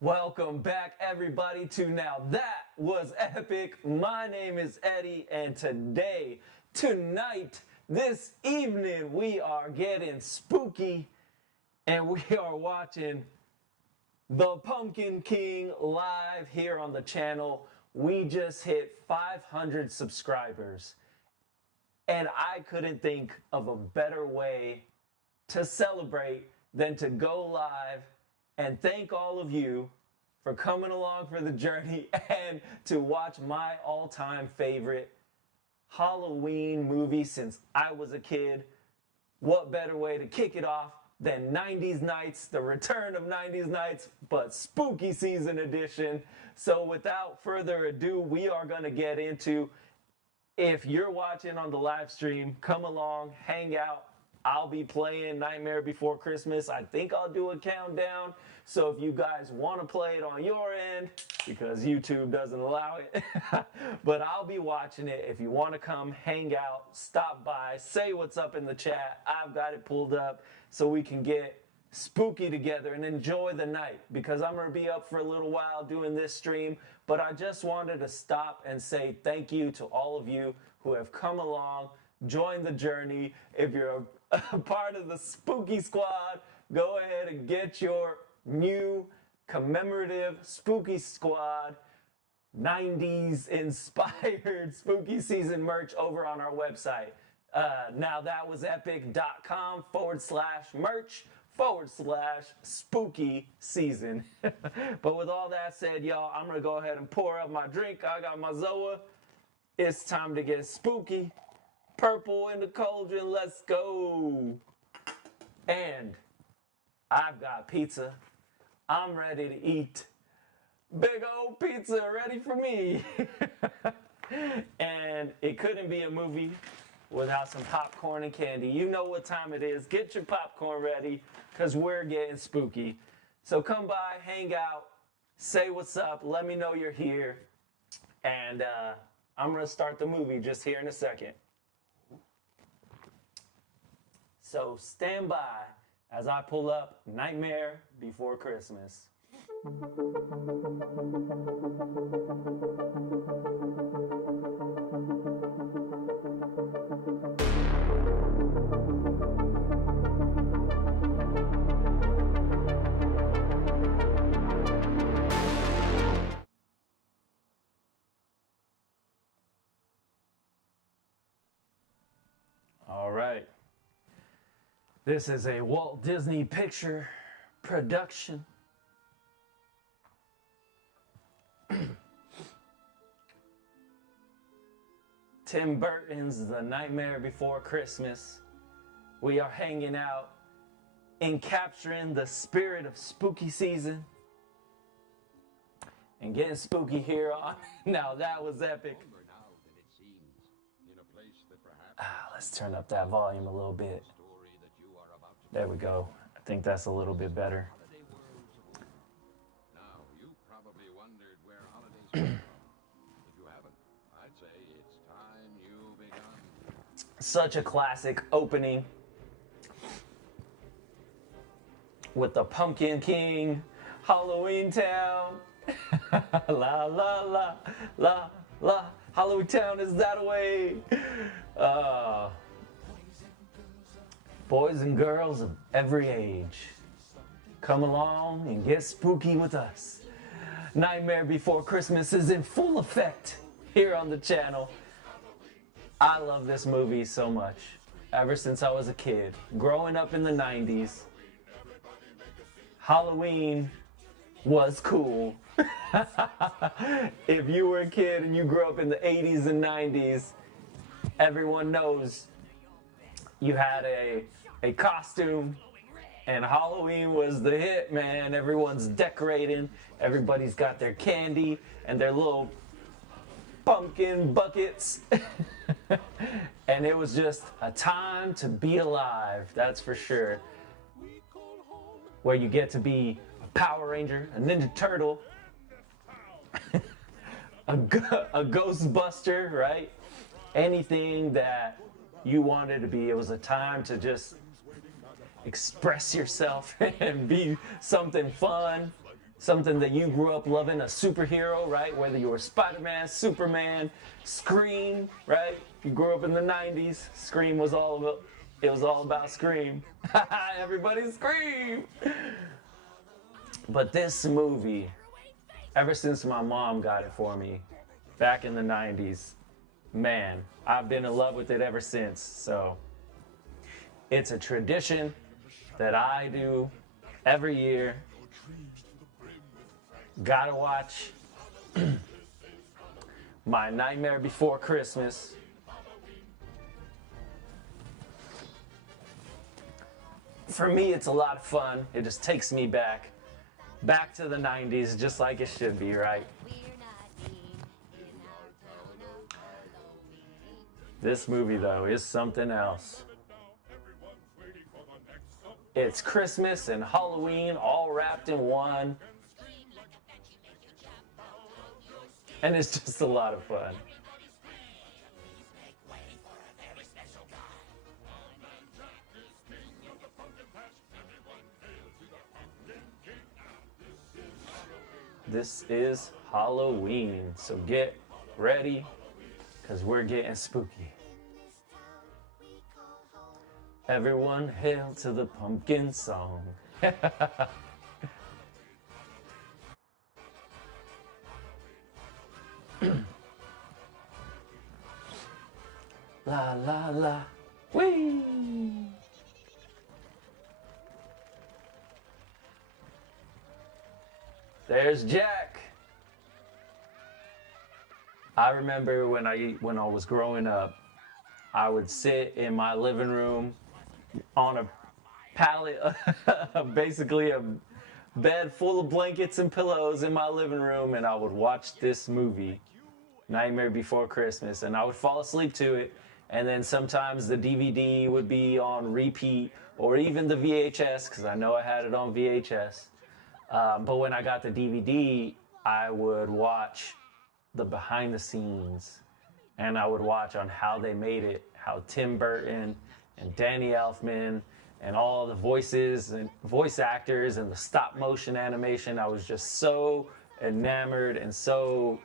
Welcome back, everybody, to Now That Was Epic. My name is Eddie, and tonight, this evening, we are getting spooky, and we are watching the Pumpkin King live here on the channel. We just hit 500 subscribers, and I couldn't think of a better way to celebrate than to go live and thank all of you for coming along for the journey and to watch my all-time favorite Halloween movie since I was a kid. What better way to kick it off than 90s Nights, the return of 90s Nights, but spooky season edition. So without further ado, we are going to get into, if you're watching on the live stream, come along, hang out. I'll be playing Nightmare Before Christmas. I think I'll do a countdown. So if you guys want to play it on your end, because YouTube doesn't allow it, but I'll be watching it. If you want to come, hang out, stop by, say what's up in the chat. I've got it pulled up so we can get spooky together and enjoy the night, because I'm going to be up for a little while doing this stream. But I just wanted to stop and say thank you to all of you who have come along, joined the journey. If you're a part of the spooky squad, go ahead and get your new commemorative spooky squad 90s inspired spooky season merch over on our website. nowthatwasepic.com/merch/spooky season. But with all that said, y'all, I'm gonna go ahead and pour up my drink. I got my Zoa. It's time to get spooky. Purple in the cauldron, let's go. And I've got pizza. I'm ready to eat. Big old pizza ready for me. And it couldn't be a movie without some popcorn and candy. You know what time it is. Get your popcorn ready, because we're getting spooky. So come by, hang out, say what's up, let me know you're here. And I'm going to start the movie just here in a second. So stand by as I pull up Nightmare Before Christmas. All right. This is a Walt Disney Picture production. Tim Burton's The Nightmare Before Christmas. We are hanging out in capturing the spirit of spooky season and getting spooky here on. Now that was epic. Let's turn up that volume a little bit. There we go. I think that's a little bit better. Now, you probably wondered where holidays were. If you haven't, I'd say it's time you begun. Such a classic opening with the Pumpkin King, Halloween Town. La la la la la. Halloween Town is that way. Boys and girls of every age, come along and get spooky with us. Nightmare Before Christmas is in full effect here on the channel. I love this movie so much. Ever since I was a kid, growing up in the 90s, Halloween was cool. If you were a kid and you grew up in the 80s and 90s, everyone knows you had a costume, and Halloween was the hit, man. Everyone's decorating, everybody's got their candy and their little pumpkin buckets. And it was just a time to be alive, that's for sure. Where you get to be a Power Ranger, a Ninja Turtle, a Ghostbuster, right? Anything that you wanted to be. It was a time to just express yourself and be something fun, something that you grew up loving, a superhero, right? Whether you were Spider-Man, Superman, Scream, right? You grew up in the 90s. Scream was all about Scream. Everybody scream! But this movie, ever since my mom got it for me back in the 90s, man, I've been in love with it ever since. So it's a tradition that I do every year. Gotta watch my Nightmare Before Christmas. For me, it's a lot of fun. It just takes me back to the 90s, just like it should be, right? This movie, though, is something else. It's Christmas and Halloween all wrapped in one. And it's just a lot of fun. This is Halloween, so get ready, because we're getting spooky. Everyone hail to the pumpkin song. La la la, wee! There's Jack. I remember when I was growing up, I would sit in my living room on a pallet, basically a bed full of blankets and pillows in my living room, and I would watch this movie, Nightmare Before Christmas, and I would fall asleep to it. And then sometimes the DVD would be on repeat, or even the VHS, because I know I had it on VHS. But when I got the DVD, I would watch the behind the scenes, and I would watch on how they made it, how Tim Burton and Danny Elfman and all the voices and voice actors and the stop motion animation. I was just so enamored and so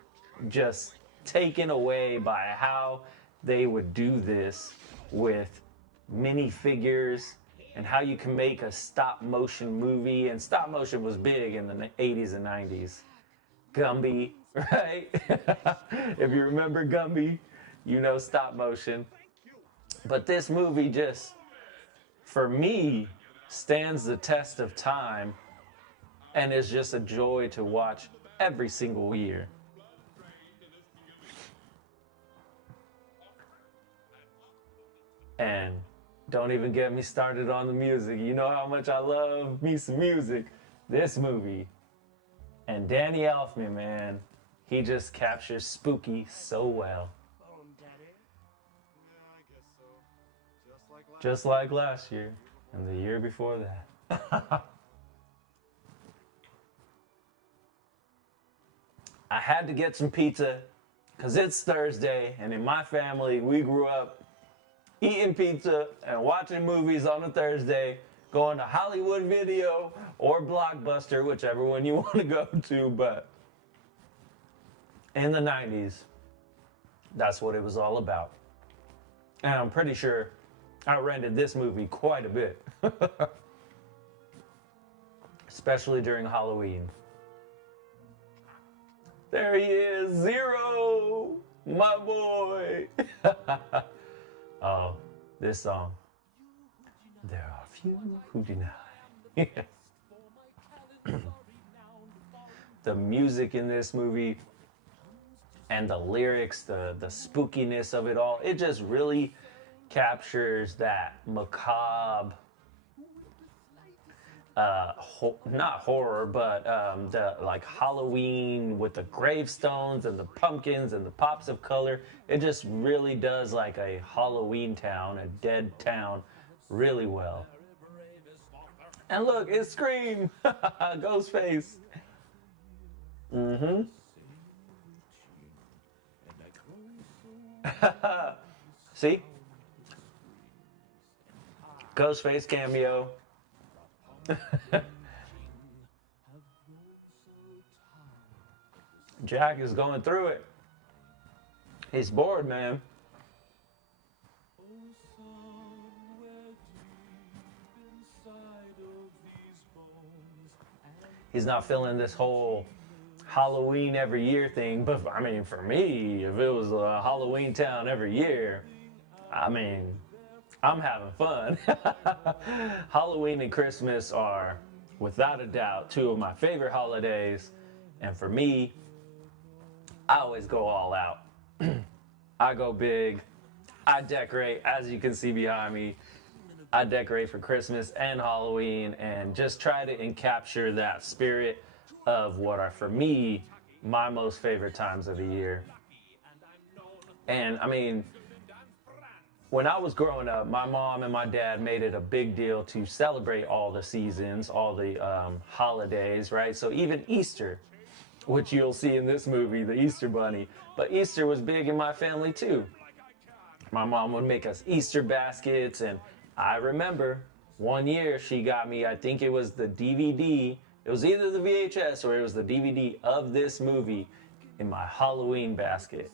just taken away by how they would do this with minifigures and how you can make a stop motion movie. And stop motion was big in the 80s and 90s. Gumby, right? If you remember Gumby, you know stop motion. But this movie just, for me, stands the test of time and is just a joy to watch every single year. And don't even get me started on the music. You know how much I love me some music. This movie. And Danny Elfman, man, he just captures spooky so well. Just like last year and the year before that. I had to get some pizza because it's Thursday, and in my family, we grew up eating pizza and watching movies on a Thursday, going to Hollywood Video or Blockbuster, whichever one you want to go to. But in the 90s, that's what it was all about. And I'm pretty sure I rented this movie quite a bit, especially during Halloween. There he is, Zero, my boy. Oh, this song. There are few who deny. The music in this movie and the lyrics, the spookiness of it all, it just really captures that macabre, not horror, but the like Halloween with the gravestones and the pumpkins and the pops of color. It just really does like a Halloween town, a dead town, really well. And look, it's Scream, Ghostface. See? Ghostface cameo. Jack is going through it. He's bored, man. He's not feeling this whole Halloween every year thing, but I mean, for me, if it was a Halloween town every year, I mean, I'm having fun. Halloween and Christmas are, without a doubt, two of my favorite holidays. And for me, I always go all out. I go big. I decorate, as you can see behind me. I decorate for Christmas and Halloween and just try to capture that spirit of what are, for me, my most favorite times of the year. And I mean, when I was growing up, my mom and my dad made it a big deal to celebrate all the seasons, all the holidays, right? So even Easter, which you'll see in this movie, the Easter Bunny. But Easter was big in my family too. My mom would make us Easter baskets, and I remember one year she got me, I think it was the DVD, it was either the VHS or it was the DVD of this movie in my Halloween basket.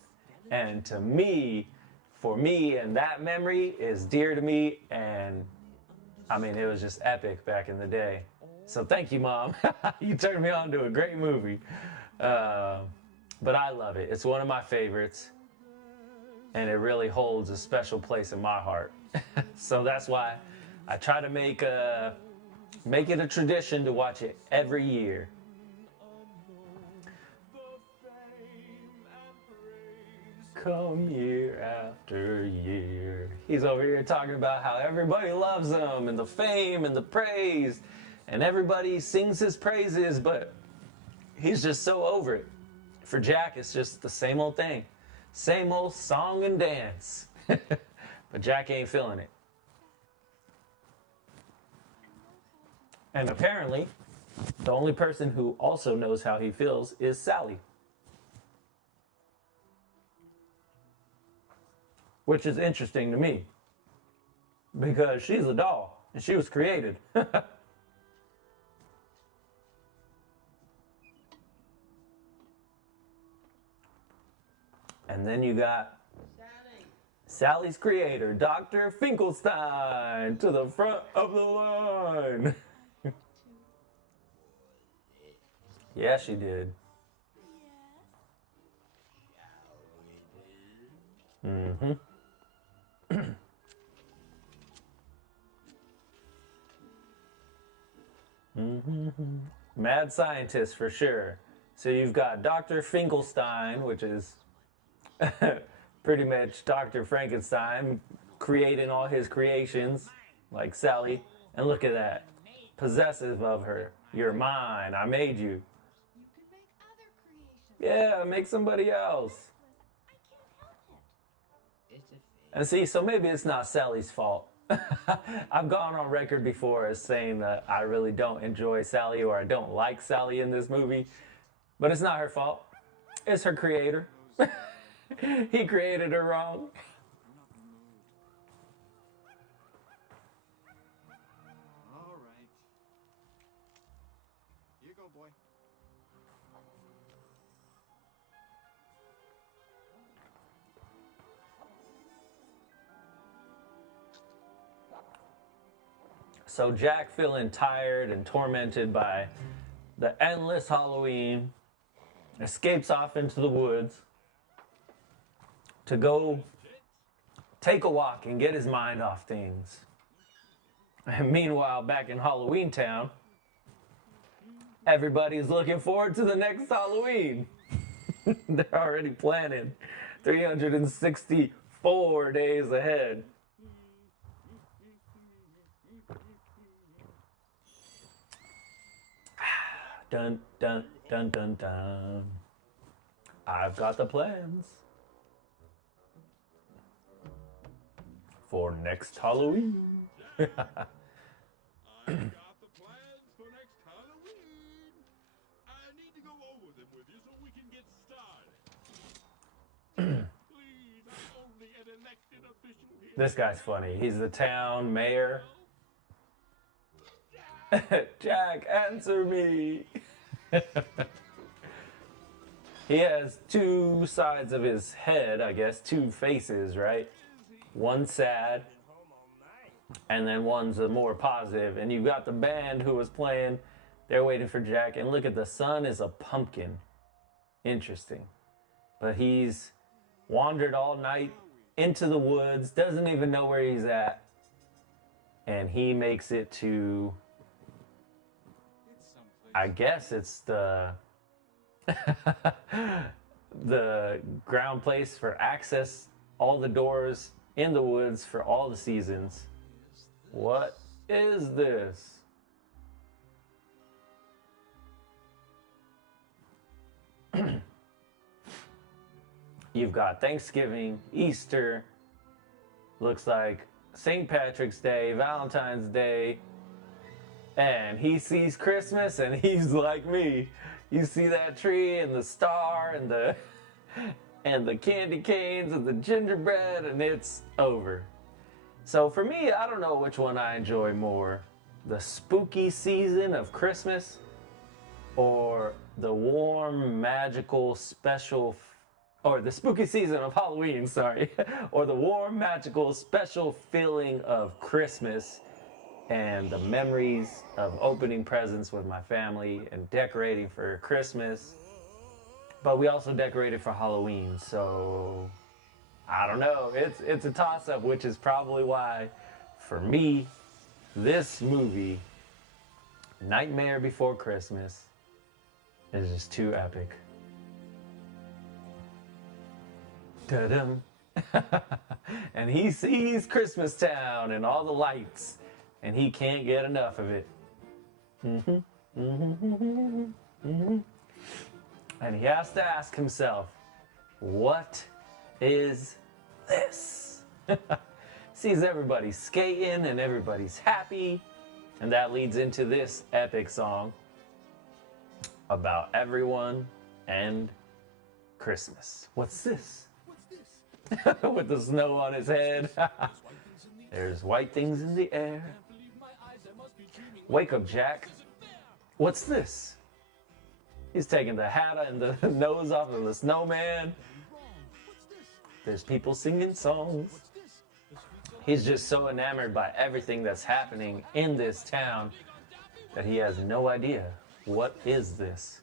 And to me, for me, and that memory is dear to me, and I mean, it was just epic back in the day. So thank you, Mom. You turned me on to a great movie. But I love it. It's one of my favorites, and it really holds a special place in my heart. So that's why I try to make it a tradition to watch it every year. Come year after year. He's over here talking about how everybody loves him and the fame and the praise, and everybody sings his praises, but he's just so over it. For Jack, it's just the same old thing. Same old song and dance. But Jack ain't feeling it. And apparently, the only person who also knows how he feels is Sally. Which is interesting to me, because she's a doll and she was created. And then you got Sally's creator, Dr. Finkelstein, to the front of the line. Yeah, she did. Mm-hmm. Mad scientist for sure. So you've got Dr. Finkelstein, which is pretty much Dr. Frankenstein, creating all his creations, like Sally. And look at that. Possessive of her. You're mine. I made you. You can make other creations. Yeah, make somebody else. I can't help it. It's a fake. And see, so maybe it's not Sally's fault. I've gone on record before as saying that I really don't enjoy Sally or I don't like Sally in this movie. But it's not her fault. It's her creator. He created her wrong. All right. Here you go, boy. So Jack, feeling tired and tormented by the endless Halloween, escapes off into the woods to go take a walk and get his mind off things. And meanwhile, back in Halloween Town, everybody's looking forward to the next Halloween. They're already planning 364 days ahead. Dun, dun, dun, dun, dun. I've got the plans for next Halloween. I've got the plans for next Halloween. I need to go over them with you so we can get started. Please, I'm only an elected official here. This guy's funny. He's the town mayor. Jack, answer me. He has two sides of his head, I guess, two faces, right? One's sad, and then one's a more positive. And you've got the band who was playing. They're waiting for Jack. And look at the sun is a pumpkin. Interesting. But he's wandered all night into the woods, doesn't even know where he's at. And he makes it to, I guess it's the the ground place for access, all the doors in the woods for all the seasons. What is this? You've got Thanksgiving, Easter, looks like St. Patrick's Day, Valentine's Day, and he sees Christmas and he's like me. You see that tree and the star and the candy canes and the gingerbread, and it's over. So for me, I don't know which one I enjoy more. The spooky season of Christmas or the warm, magical, special, or the spooky season of Halloween, sorry, or the warm, magical, special feeling of Christmas and the memories of opening presents with my family and decorating for Christmas. But we also decorated for Halloween, so I don't know. It's a toss-up, which is probably why, for me, this movie, Nightmare Before Christmas, is just too epic. Ta-dum. And he sees Christmas Town and all the lights, and he can't get enough of it. And he has to ask himself, what is this? Sees everybody skating and everybody's happy, and that leads into this epic song about everyone and Christmas. What's this? With the snow on his head. There's white things in the air. Wake up, Jack. What's this? He's taking the hat and the nose off of the snowman. There's people singing songs. He's just so enamored by everything that's happening in this town that he has no idea. What is this?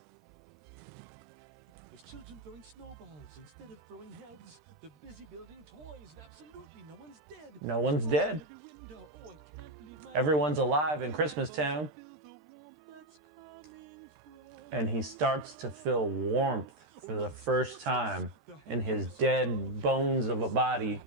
There's children throwing snowballs instead of throwing heads. They're busy building toys and absolutely no one's dead. No one's dead. Everyone's alive in Christmas Town. And he starts to feel warmth for the first time in his dead bones of a body.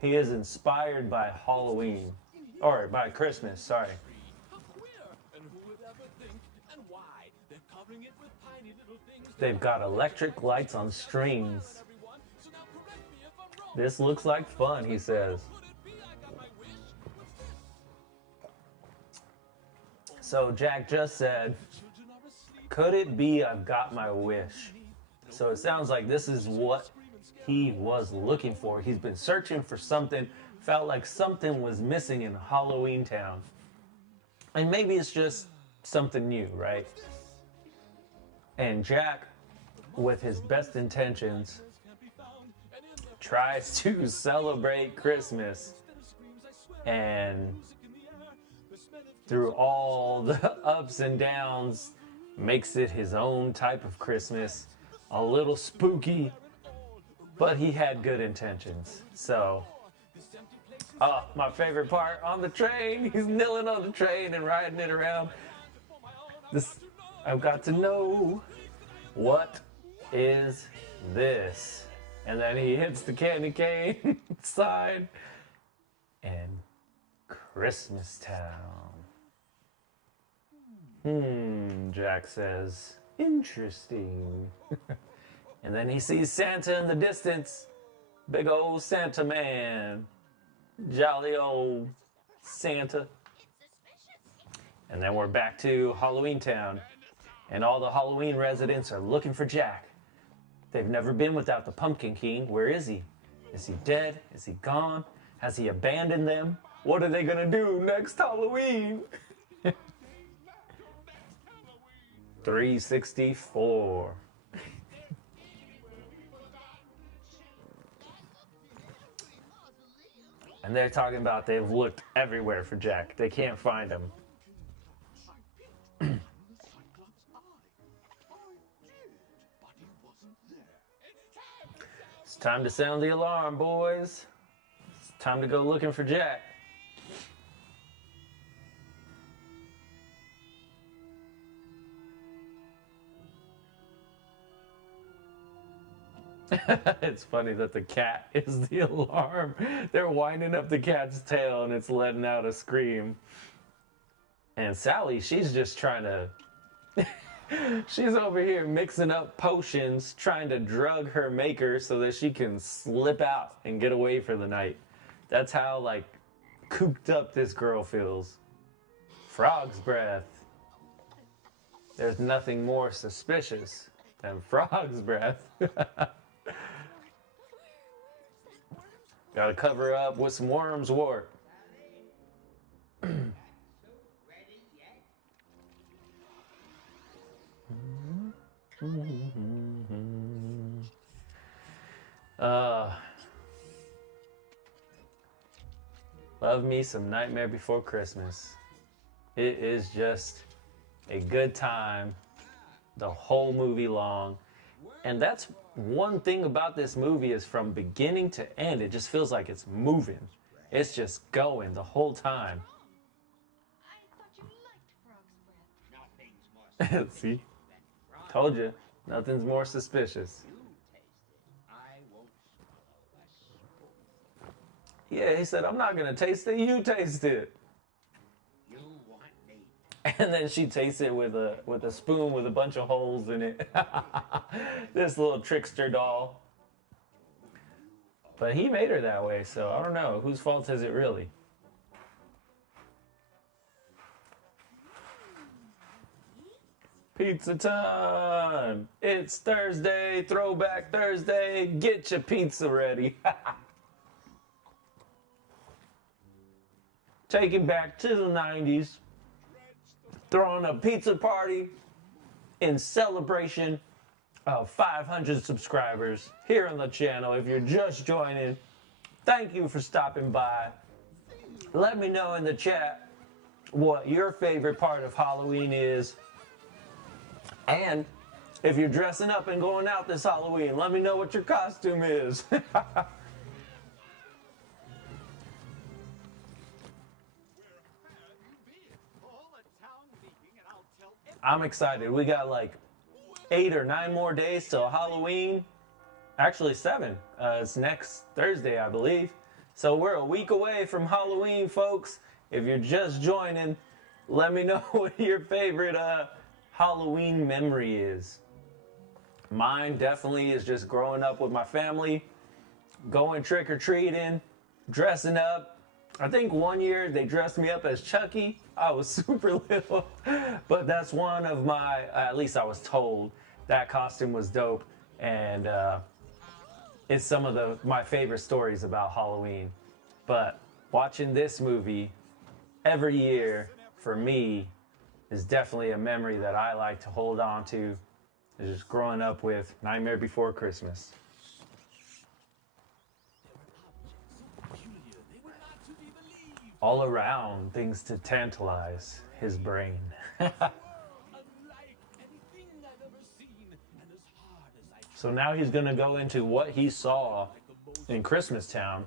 He is inspired by Halloween. Or by Christmas, sorry. How queer! And who would ever think? And why? They're covering it with tiny little things. They've got electric lights on strings. Everyone. So now correct me if I'm wrong. This looks like fun, he says. Could it be I got my wish? What's this? So Jack just said, Children are asleep. could it be I've got my wish? So it sounds like this is what he was looking for. He's been searching for something, felt like something was missing in Halloween Town. And maybe it's just something new, right? And Jack, with his best intentions, tries to celebrate Christmas. And through all the ups and downs, makes it his own type of Christmas. A little spooky, but he had good intentions. So, my favorite part, on the train. He's kneeling on the train and riding it around. I've got to know, what is this? And then he hits the candy cane sign. And Christmas Town. Jack says, interesting. And then he sees Santa in the distance. Big old Santa man. Jolly old Santa. And then we're back to Halloween Town. And all the Halloween residents are looking for Jack. They've never been without the Pumpkin King. Where is he? Is he dead? Is he gone? Has he abandoned them? What are they gonna do next Halloween? 364. And they're talking about they've looked everywhere for Jack. They can't find him. It's time to sound the alarm, boys. It's time to go looking for Jack. It's funny that the cat is the alarm. They're winding up the cat's tail and it's letting out a scream. And Sally, she's just trying to... She's over here mixing up potions, trying to drug her maker so that she can slip out and get away for the night. That's how, like, cooped up this girl feels. Frog's breath. There's nothing more suspicious than frog's breath. Gotta cover up with some worm's wart. Love me some Nightmare Before Christmas. It is just a good time the whole movie long. And that's one thing about this movie, is from beginning to end, it just feels like it's moving. It's just going the whole time. I thought you liked frog's breath. Nothing's more See? Told you. Nothing's more suspicious. You taste it. I won't swallow a spoon. Yeah, he said, I'm not going to taste it. You taste it. You want me? And then she tastes it with a spoon with a bunch of holes in it. This little trickster doll. But he made her that way, so I don't know. Whose fault is it really? Pizza time! It's Thursday, Throwback Thursday. Get your pizza ready. Taking back to the 90s. Throwing a pizza party in celebration of 500 subscribers here on the channel. If you're just joining, thank you for stopping by. Let me know in the chat what your favorite part of Halloween is. And if you're dressing up and going out this Halloween, let me know what your costume is. I'm excited. We got like 8 or 9 more days till Halloween. Actually, 7. It's next Thursday, I believe. So we're a week away from Halloween, folks. If you're just joining, let me know what your favorite Halloween memory is. Mine definitely is just growing up with my family, going trick-or-treating, dressing up. I think one year they dressed me up as Chucky. I was super little, but that's one of my, at least I was told, that costume was dope. And it's some of my favorite stories about Halloween. But watching this movie every year for me is definitely a memory that I like to hold on to. Is just growing up with Nightmare Before Christmas. All around things to tantalize his brain. So now he's going to go into what he saw in Christmastown,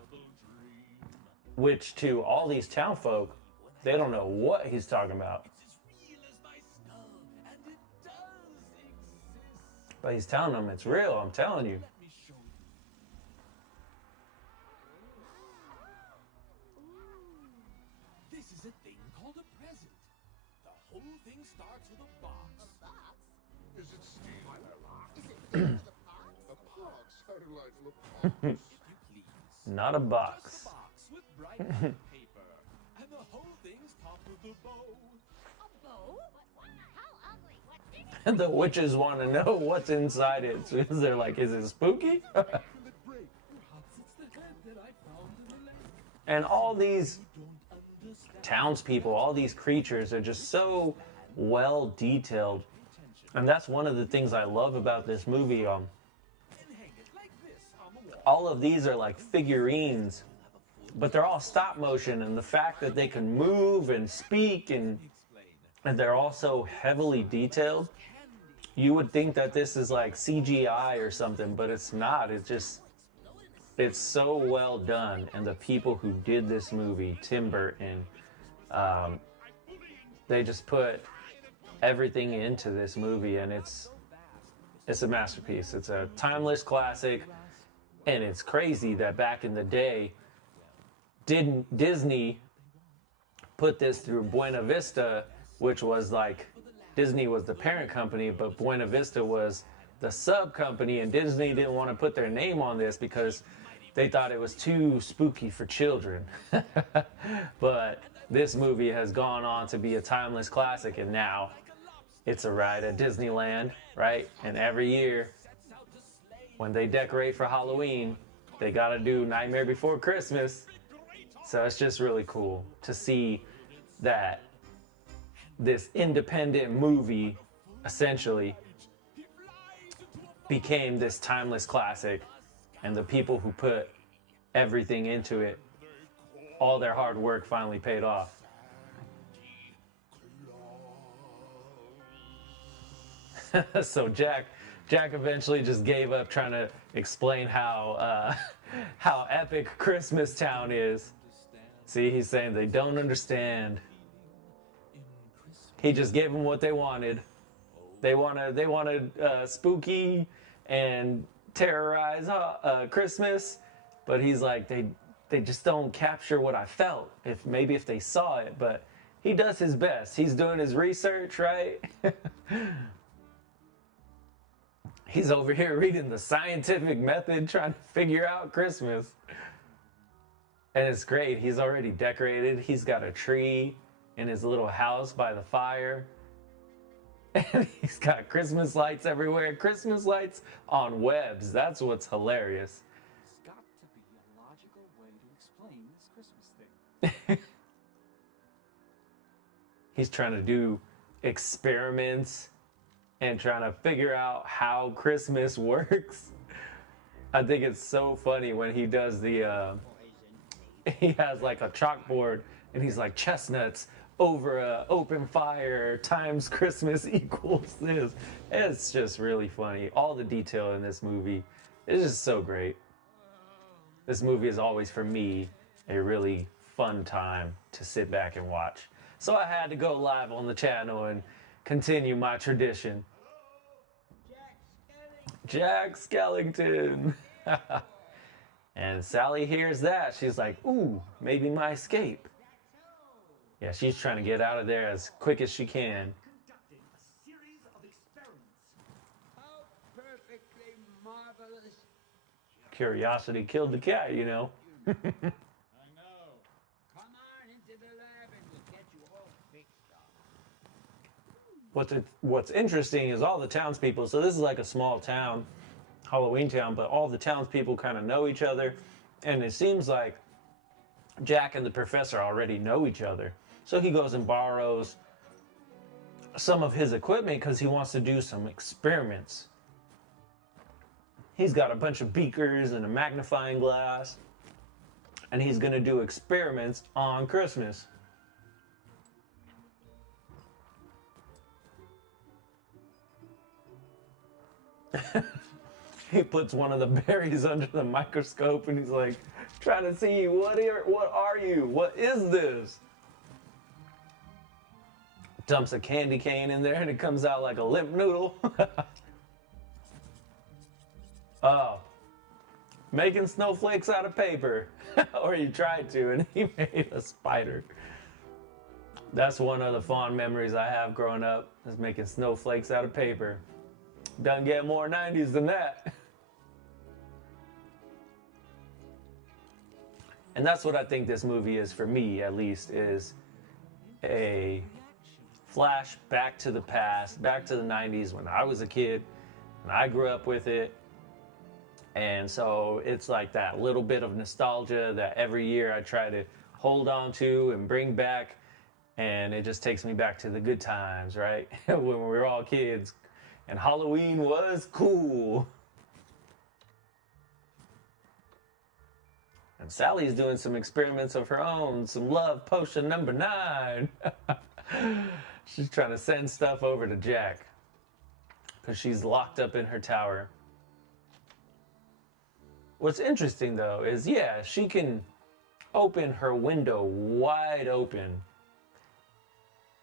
which to all these town folk, they don't know what he's talking about. But he's telling them it's real, I'm telling you. This is a thing called a present. The whole thing starts with a box. Is it steel? Is it filled with a box? A box? How delightful, a box. If you please. Not a Just box. a box with bright white paper. And the whole thing's topped with a bow. A bow? How ugly. What's in it? And the witches want to know what's inside it. So they're like, is it spooky? Will it break? Perhaps it's the head that I found in the lake. And all these Don't understand. townspeople, all these creatures are just so well detailed. And that's one of the things I love about this movie. And hang it like this on the wall. All of these are like figurines, but they're all stop motion. And the fact that they can move and speak and they're all so heavily detailed, you would think that this is like CGI or something, but it's not. It's so well done. And the people who did this movie, Tim Burton, they just put everything into this movie, and it's a masterpiece. It's a timeless classic, and it's crazy that back in the day, Disney put this through Buena Vista, which was like, Disney was the parent company, but Buena Vista was the sub company, and Disney didn't want to put their name on this because they thought it was too spooky for children. But this movie has gone on to be a timeless classic, and now it's a ride at Disneyland, right? And every year, when they decorate for Halloween, they gotta do Nightmare Before Christmas. So it's just really cool to see that this independent movie essentially became this timeless classic, and the people who put everything into it, all their hard work finally paid off. So Jack eventually just gave up trying to explain how epic Christmas Town is. See, he's saying they don't understand. He just gave them what they wanted. They wanted spooky and terrorize Christmas, but he's like, they just don't capture what I felt. If they saw it, but he does his best. He's doing his research, right? He's over here reading the scientific method, trying to figure out Christmas. And it's great. He's already decorated. He's got a tree in his little house by the fire. And he's got Christmas lights everywhere. Christmas lights on webs. That's what's hilarious. Got to be a logical way to explain this Christmas thing. He's trying to do experiments and trying to figure out how Christmas works. I think it's so funny when he does he has like a chalkboard and he's like, chestnuts over a open fire times Christmas equals this. It's just really funny. All the detail in this movie is just so great. This movie is always, for me, a really fun time to sit back and watch. So I had to go live on the channel and continue my tradition. Jack Skellington. And Sally hears that. She's like, ooh, maybe my escape. Yeah, she's trying to get out of there as quick as she can. Conducting a series of experiments. How perfectly marvelous. Curiosity killed the cat, you know. I know. Come on into the lab and we'll get you all fixed up. What's interesting is all the townspeople. So this is like a small town, Halloween town, but all the townspeople kind of know each other, and it seems like Jack and the professor already know each other. So he goes and borrows some of his equipment because he wants to do some experiments. He's got a bunch of beakers and a magnifying glass, and he's going to do experiments on Christmas. He puts one of the berries under the microscope and he's like, trying to see, what are you? What is this? Dumps a candy cane in there and it comes out like a limp noodle. Oh, making snowflakes out of paper. Or he tried to, and he made a spider. That's one of the fond memories I have growing up, is making snowflakes out of paper. Doesn't get more 90s than that. And that's what I think this movie is, for me at least, is a flash back to the past, back to the 90s when I was a kid, and I grew up with it. And so it's like that little bit of nostalgia that every year I try to hold on to and bring back. And it just takes me back to the good times, right? When we were all kids and Halloween was cool. And Sally's doing some experiments of her own, some love potion number 9. She's trying to send stuff over to Jack because she's locked up in her tower. What's interesting though is, yeah, she can open her window wide open,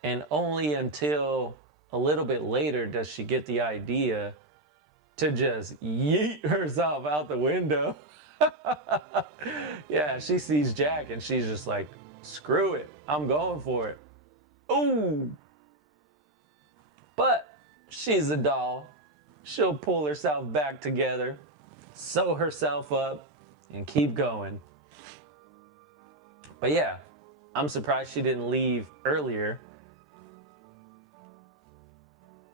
and only until a little bit later does she get the idea to just yeet herself out the window. Yeah, she sees Jack and she's just like, screw it, I'm going for it. Ooh. But she's a doll. She'll pull herself back together, sew herself up, and keep going. But yeah, I'm surprised she didn't leave earlier.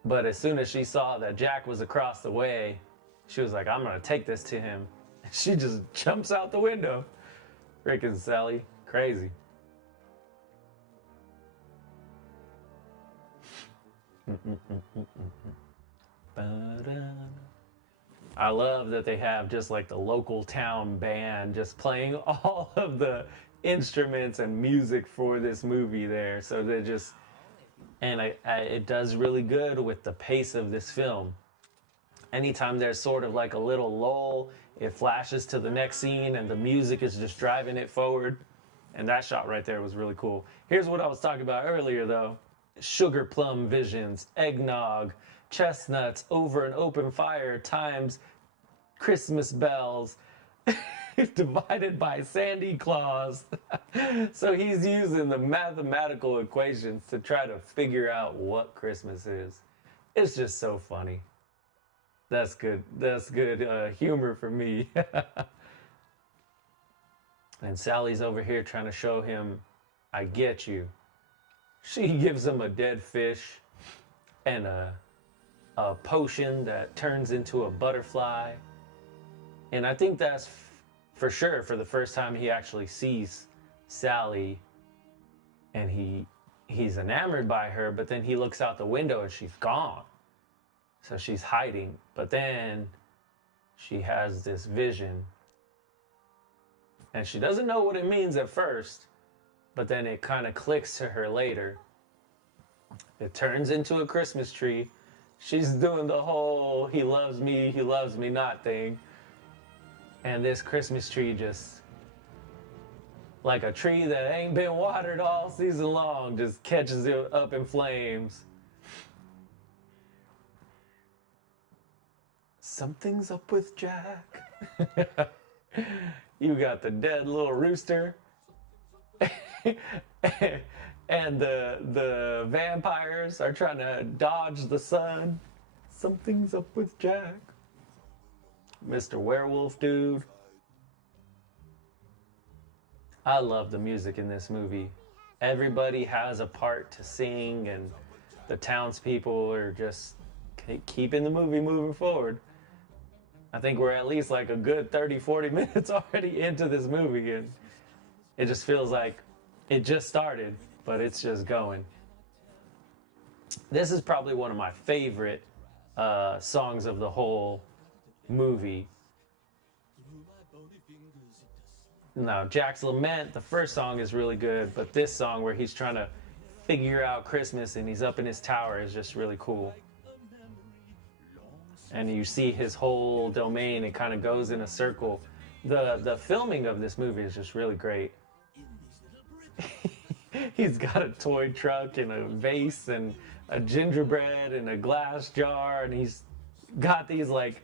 But as soon as she saw that Jack was across the way, she was like, I'm gonna take this to him. And she just jumps out the window. Freaking Sally, crazy. I love that they have just like the local town band just playing all of the instruments and music for this movie there. So they're just, and it does really good with the pace of this film. Anytime there's sort of like a little lull, it flashes to the next scene and the music is just driving it forward. And that shot right there was really cool. Here's what I was talking about earlier though. Sugar plum visions, eggnog, chestnuts over an open fire times Christmas bells divided by Sandy Claus. So he's using the mathematical equations to try to figure out what Christmas is. It's just so funny. That's good. That's good humor for me. And Sally's over here trying to show him, I get you. She gives him a dead fish and a potion that turns into a butterfly. And I think that's for sure for the first time he actually sees Sally, and he's enamored by her, but then he looks out the window and she's gone. So she's hiding, but then she has this vision and she doesn't know what it means at first, but then it kind of clicks to her later. It turns into a Christmas tree. She's doing the whole he loves me not thing. And this Christmas tree just, like a tree that ain't been watered all season long, just catches it up in flames. Something's up with Jack. You got the dead little rooster. And the vampires are trying to dodge the sun. Something's up with Jack. Mr. Werewolf dude. I love the music in this movie. Everybody has a part to sing, and the townspeople are just keeping the movie moving forward. I think we're at least like a good 30, 40 minutes already into this movie, and it just feels like it just started, but it's just going. This is probably one of my favorite songs of the whole movie. Now, Jack's Lament, the first song is really good, but this song where he's trying to figure out Christmas and he's up in his tower is just really cool. And you see his whole domain, it kind of goes in a circle. The filming of this movie is just really great. He's got a toy truck and a vase and a gingerbread and a glass jar, and he's got these, like,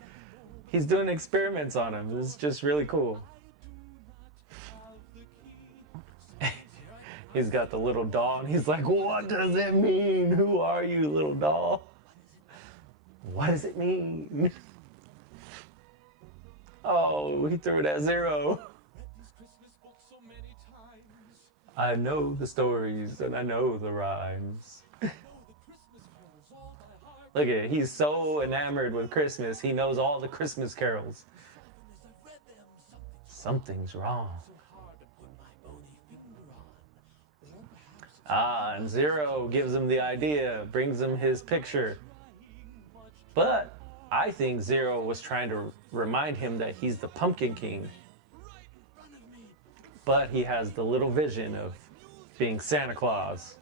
he's doing experiments on him. It's just really cool. He's got the little doll, and he's like, what does it mean? Who are you, little doll? What does it mean? Oh, he threw it at Zero. I know the stories, and I know the rhymes. Look at it. He's so enamored with Christmas, he knows all the Christmas carols. Something's wrong. Ah, and Zero gives him the idea, brings him his picture. But I think Zero was trying to remind him that he's the Pumpkin King. But he has the little vision of being Santa Claus.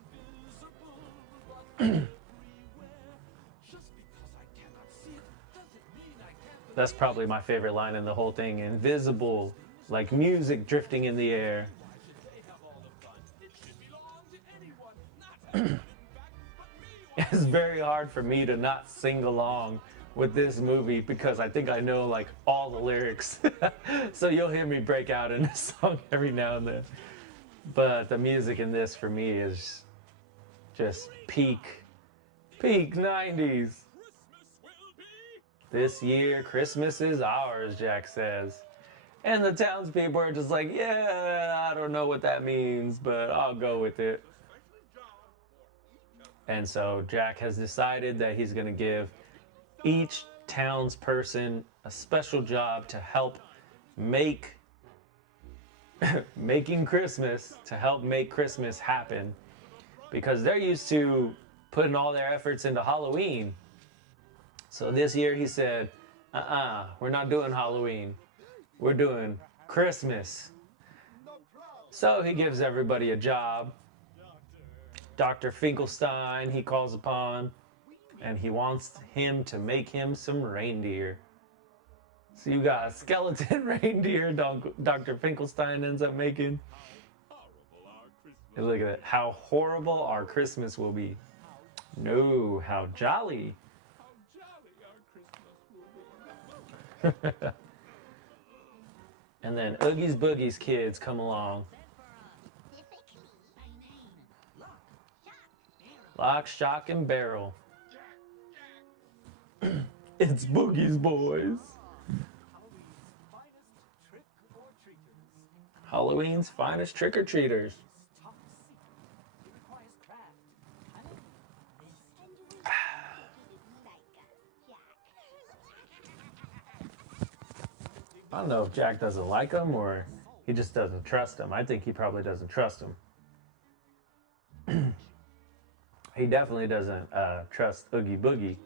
That's probably my favorite line in the whole thing. Invisible, like music drifting in the air. It's very hard for me to not sing along with this movie because I think I know like all the lyrics. So you'll hear me break out in a song every now and then. But the music in this for me is just peak 90s. This year, Christmas is ours, Jack says. And the townspeople are just like, yeah, I don't know what that means, but I'll go with it. And so Jack has decided that he's going to give each townsperson a special job to help making Christmas, to help make Christmas happen. Because they're used to putting all their efforts into Halloween. So this year he said, we're not doing Halloween. We're doing Christmas. So he gives everybody a job. Dr. Finkelstein he calls upon, and he wants him to make him some reindeer. So you got a skeleton reindeer Dr. Finkelstein ends up making. And look at it. How horrible our Christmas will be. No, how jolly. And then Oogie's Boogie's kids come along. Lock, shock, and barrel. It's Boogie's boys. Halloween's finest trick-or-treaters. I don't know if Jack doesn't like him or he just doesn't trust him. I think he probably doesn't trust him. He definitely doesn't trust Oogie Boogie.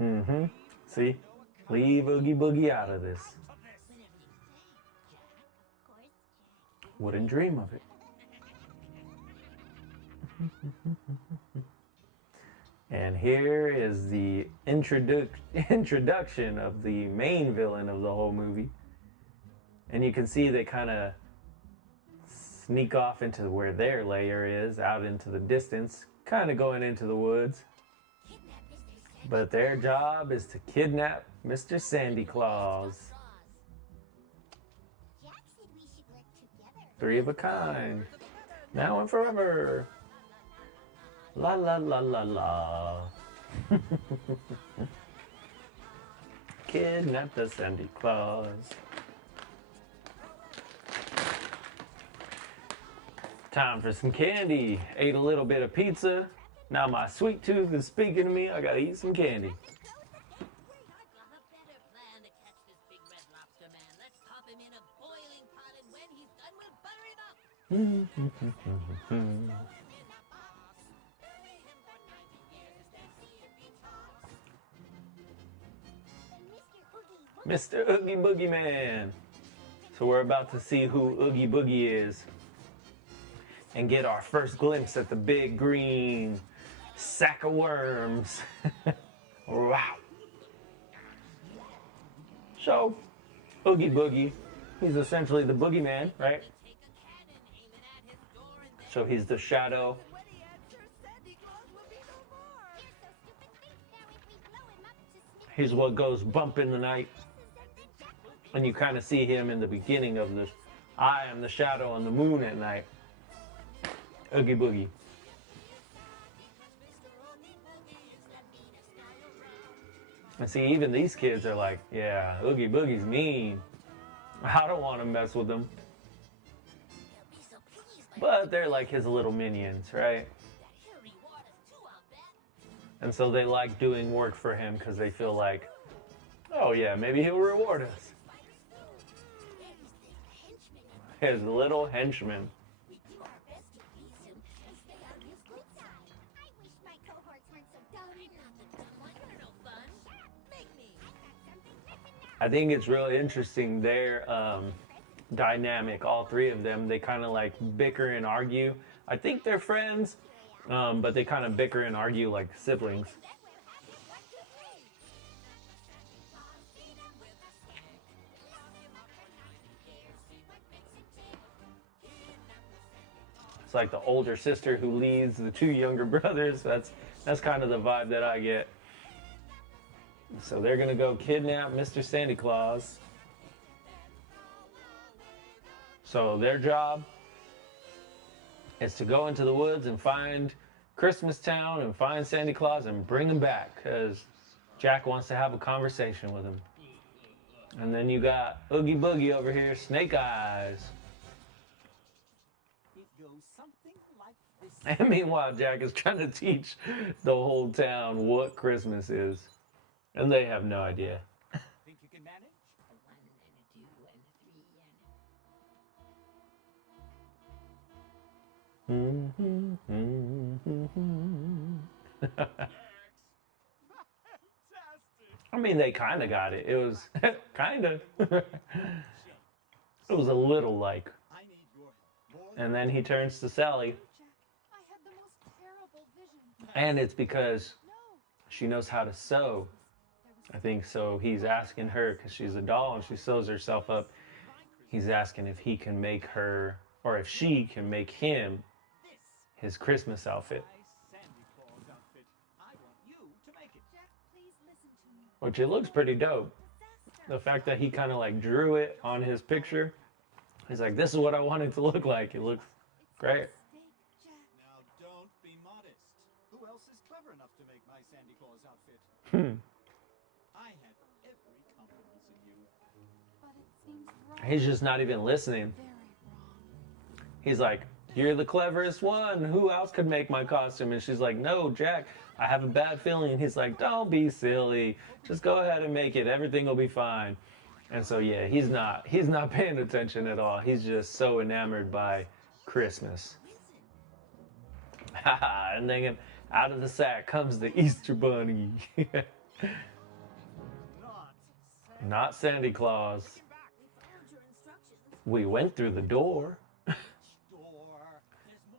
Mm-hmm. See? Leave Oogie Boogie out of this. Wouldn't dream of it. And here is the introduction of the main villain of the whole movie. And you can see they kind of sneak off into where their lair is, out into the distance, kind of going into the woods. But their job is to kidnap Mr. Sandy Claus. Jack said we should work together. 3 of a kind. Now and forever. La la la la la. Kidnap the Sandy Claus. Time for some candy. Ate a little bit of pizza. Now my sweet tooth is speaking to me. I gotta eat some candy. Wait, I've got a better plan to catch this big red lobster man. Let's pop him in a boiling pot, and when he's done, we'll butter him up. Mr. Oogie Boogie Man. So we're about to see who Oogie Boogie is. And get our first glimpse at the big green sack of worms. Wow. So, Oogie Boogie, he's essentially the boogeyman, right? So he's the shadow. He's what goes bump in the night. And you kind of see him in the beginning of this. I am the shadow on the moon at night. Oogie Boogie. And see, even these kids are like, yeah, Oogie Boogie's mean. I don't want to mess with him. But they're like his little minions, right? And so they like doing work for him because they feel like, oh yeah, maybe he'll reward us. His little henchman. I think it's really interesting their dynamic, all 3 of them. They kind of like bicker and argue. I think they're friends, but they kind of bicker and argue like siblings. It's like the older sister who leads the 2 younger brothers. That's kind of the vibe that I get. So they're gonna go kidnap Mr. Santa Claus. So their job is to go into the woods and find Christmas Town and find Santa Claus and bring him back, because Jack wants to have a conversation with him. And then you got Oogie Boogie over here, Snake Eyes. It goes something like this. And meanwhile, Jack is trying to teach the whole town what Christmas is. And they have no idea. Think you can manage? A 1 and a 2 and a 3 and I mean, they kind of got it. It was kind of. It was a little like. I need your help. More And then he turns to Sally. Jack, I had the most terrible vision. And it's because she knows how to sew. I think so. He's asking her, because she's a doll and she sews herself up. He's asking if he can make her, or if she can make him his Christmas outfit. nice Sandy Claus outfit. I want you to make it. Jack, please listen to me. Which it looks pretty dope. The fact that he kind of like drew it on his picture. He's like, this is what I want it to look like. It looks great. Jack, Now don't be modest. Who else is clever enough to make my Sandy Claus outfit? I have every confidence in you. but it seems wrong. He's just not even listening. Very wrong. He's like, you're the cleverest one. Who else could make my costume? And she's like, no, Jack, I have a bad feeling. And he's like, don't be silly. Just go ahead and make it. Everything will be fine. And so, yeah, he's not paying attention at all. He's just so enamored by Christmas. And then out of the sack comes the Easter Bunny. Not Santa Claus. We went through the door.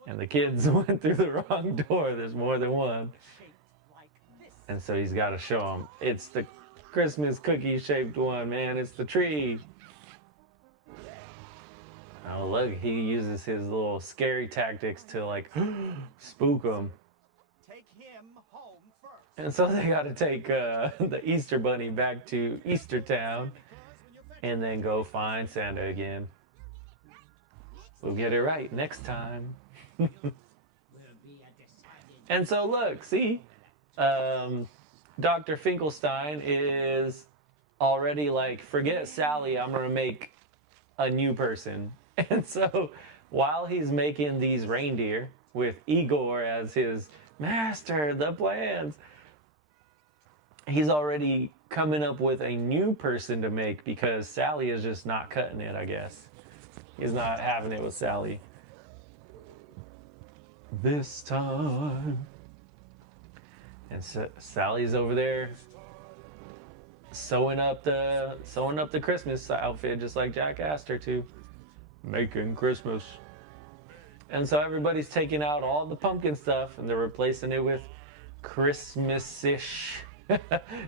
And the kids went through the wrong door. There's more than one. And so he's got to show them. It's the Christmas cookie shaped one, man. It's the tree. Oh, look, he uses his little scary tactics to like spook them. Take him home first. And so they got to take the Easter Bunny back to Easter Town and then go find Santa again. We'll get it right next time. And so look, see, Dr. Finkelstein is already like, forget Sally, I'm gonna make a new person. And so while he's making these reindeer with Igor as his master, the plans, he's already coming up with a new person to make because Sally is just not cutting it, I guess. He's not having it with Sally. This time. And so Sally's over there sewing up the Christmas outfit just like Jack asked her to. Making Christmas. And so everybody's taking out all the pumpkin stuff and they're replacing it with Christmas-ish.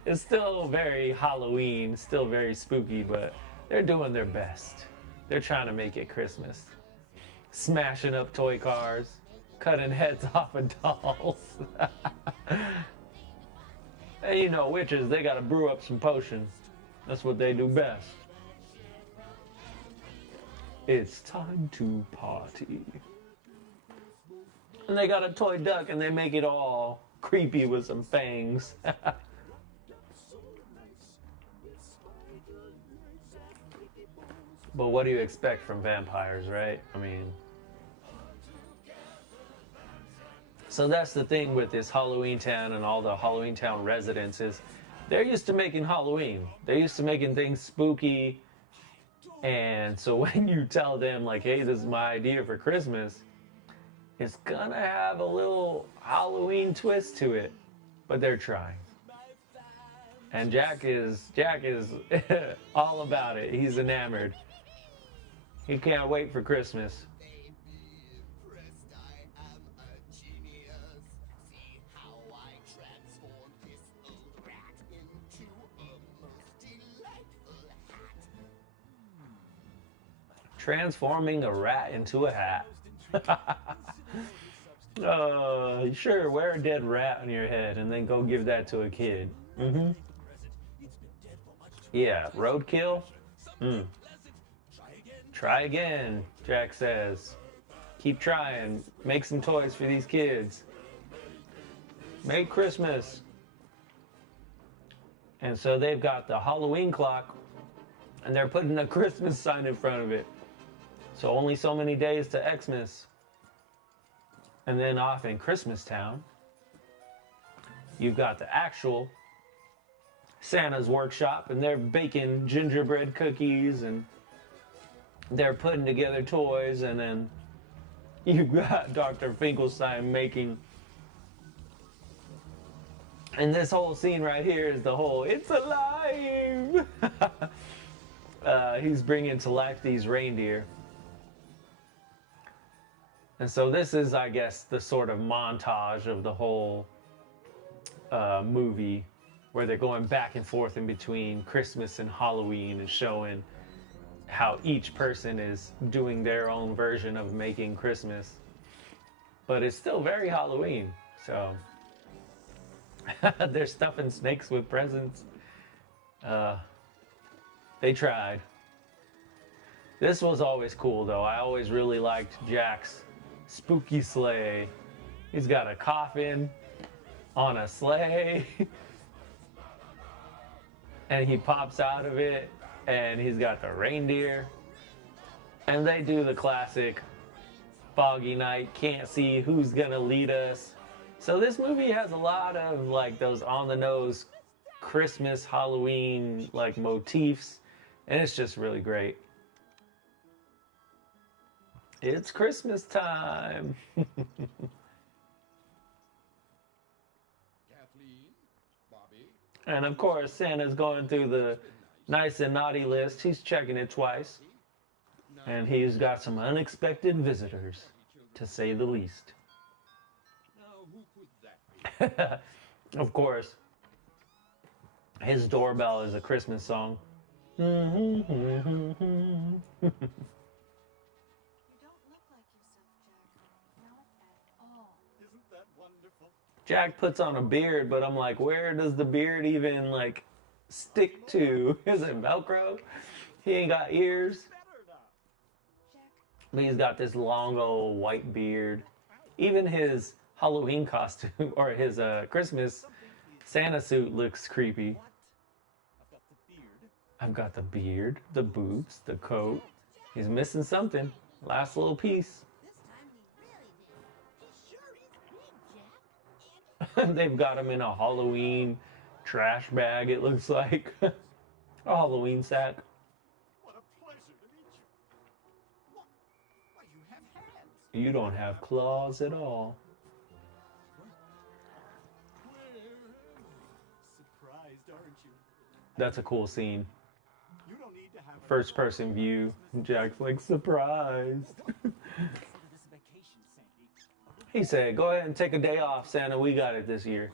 It's still very Halloween, still very spooky, but they're doing their best. They're trying to make it Christmas. Smashing up toy cars, cutting heads off of dolls. And you know, witches, they gotta brew up some potions. That's what they do best. It's time to party. And they got a toy duck and they make it all creepy with some fangs. But what do you expect from vampires, right? I mean... So that's the thing with this Halloween Town and all the Halloween Town residents is they're used to making Halloween. They're used to making things spooky. And so when you tell them like, hey, this is my idea for Christmas, it's gonna have a little Halloween twist to it. But they're trying. And Jack is all about it. He's enamored. He can't wait for Christmas. Transforming a rat into a hat. Sure, wear a dead rat on your head and then go give that to a kid. Mm-hmm. Yeah, roadkill? Try again, Jack says. Keep trying. Make some toys for these kids. Make Christmas. And so they've got the Halloween clock and they're putting a Christmas sign in front of it. So only so many days to Xmas. And then off in Christmas Town, you've got the actual Santa's workshop, and they're baking gingerbread cookies, and they're putting together toys, and then you've got Dr. Finkelstein making... And this whole scene right here is the whole, it's alive! He's bringing to life these reindeer. And so this is, I guess, the sort of montage of the whole movie where they're going back and forth in between Christmas and Halloween and showing how each person is doing their own version of making Christmas. But it's still very Halloween, so... They're stuffing snakes with presents. They tried. This was always cool, though. I always really liked Jack's spooky sleigh. He's got a coffin on a sleigh. And he pops out of it, and he's got the reindeer. And they do the classic foggy night, can't see who's gonna lead us. So this movie has a lot of like those on-the-nose Christmas, Halloween like motifs, and it's just really great. It's Christmas time. Kathleen, Bobby. And of course, Santa's going through the nice and naughty list. He's checking it twice. And he's got some unexpected visitors, to say the least. Now, who could that be? Of course, his doorbell is a Christmas song. Jack puts on a beard, but I'm like, where does the beard even like stick to? Is it Velcro? He ain't got ears. But he's got this long old white beard. Even his Halloween costume or his Christmas Santa suit looks creepy. I've got the beard, the boots, the coat. He's missing something. Last little piece. They've got him in a Halloween trash bag, it looks like. A Halloween sack. What a pleasure to meet you. What? Why, you have hands. You don't have claws at all. Surprised, aren't you? That's a cool scene. You don't need to have First person view. Jack's like, surprised. this vacation, Sandy. He said, go ahead and take a day off, Santa. We got it this year.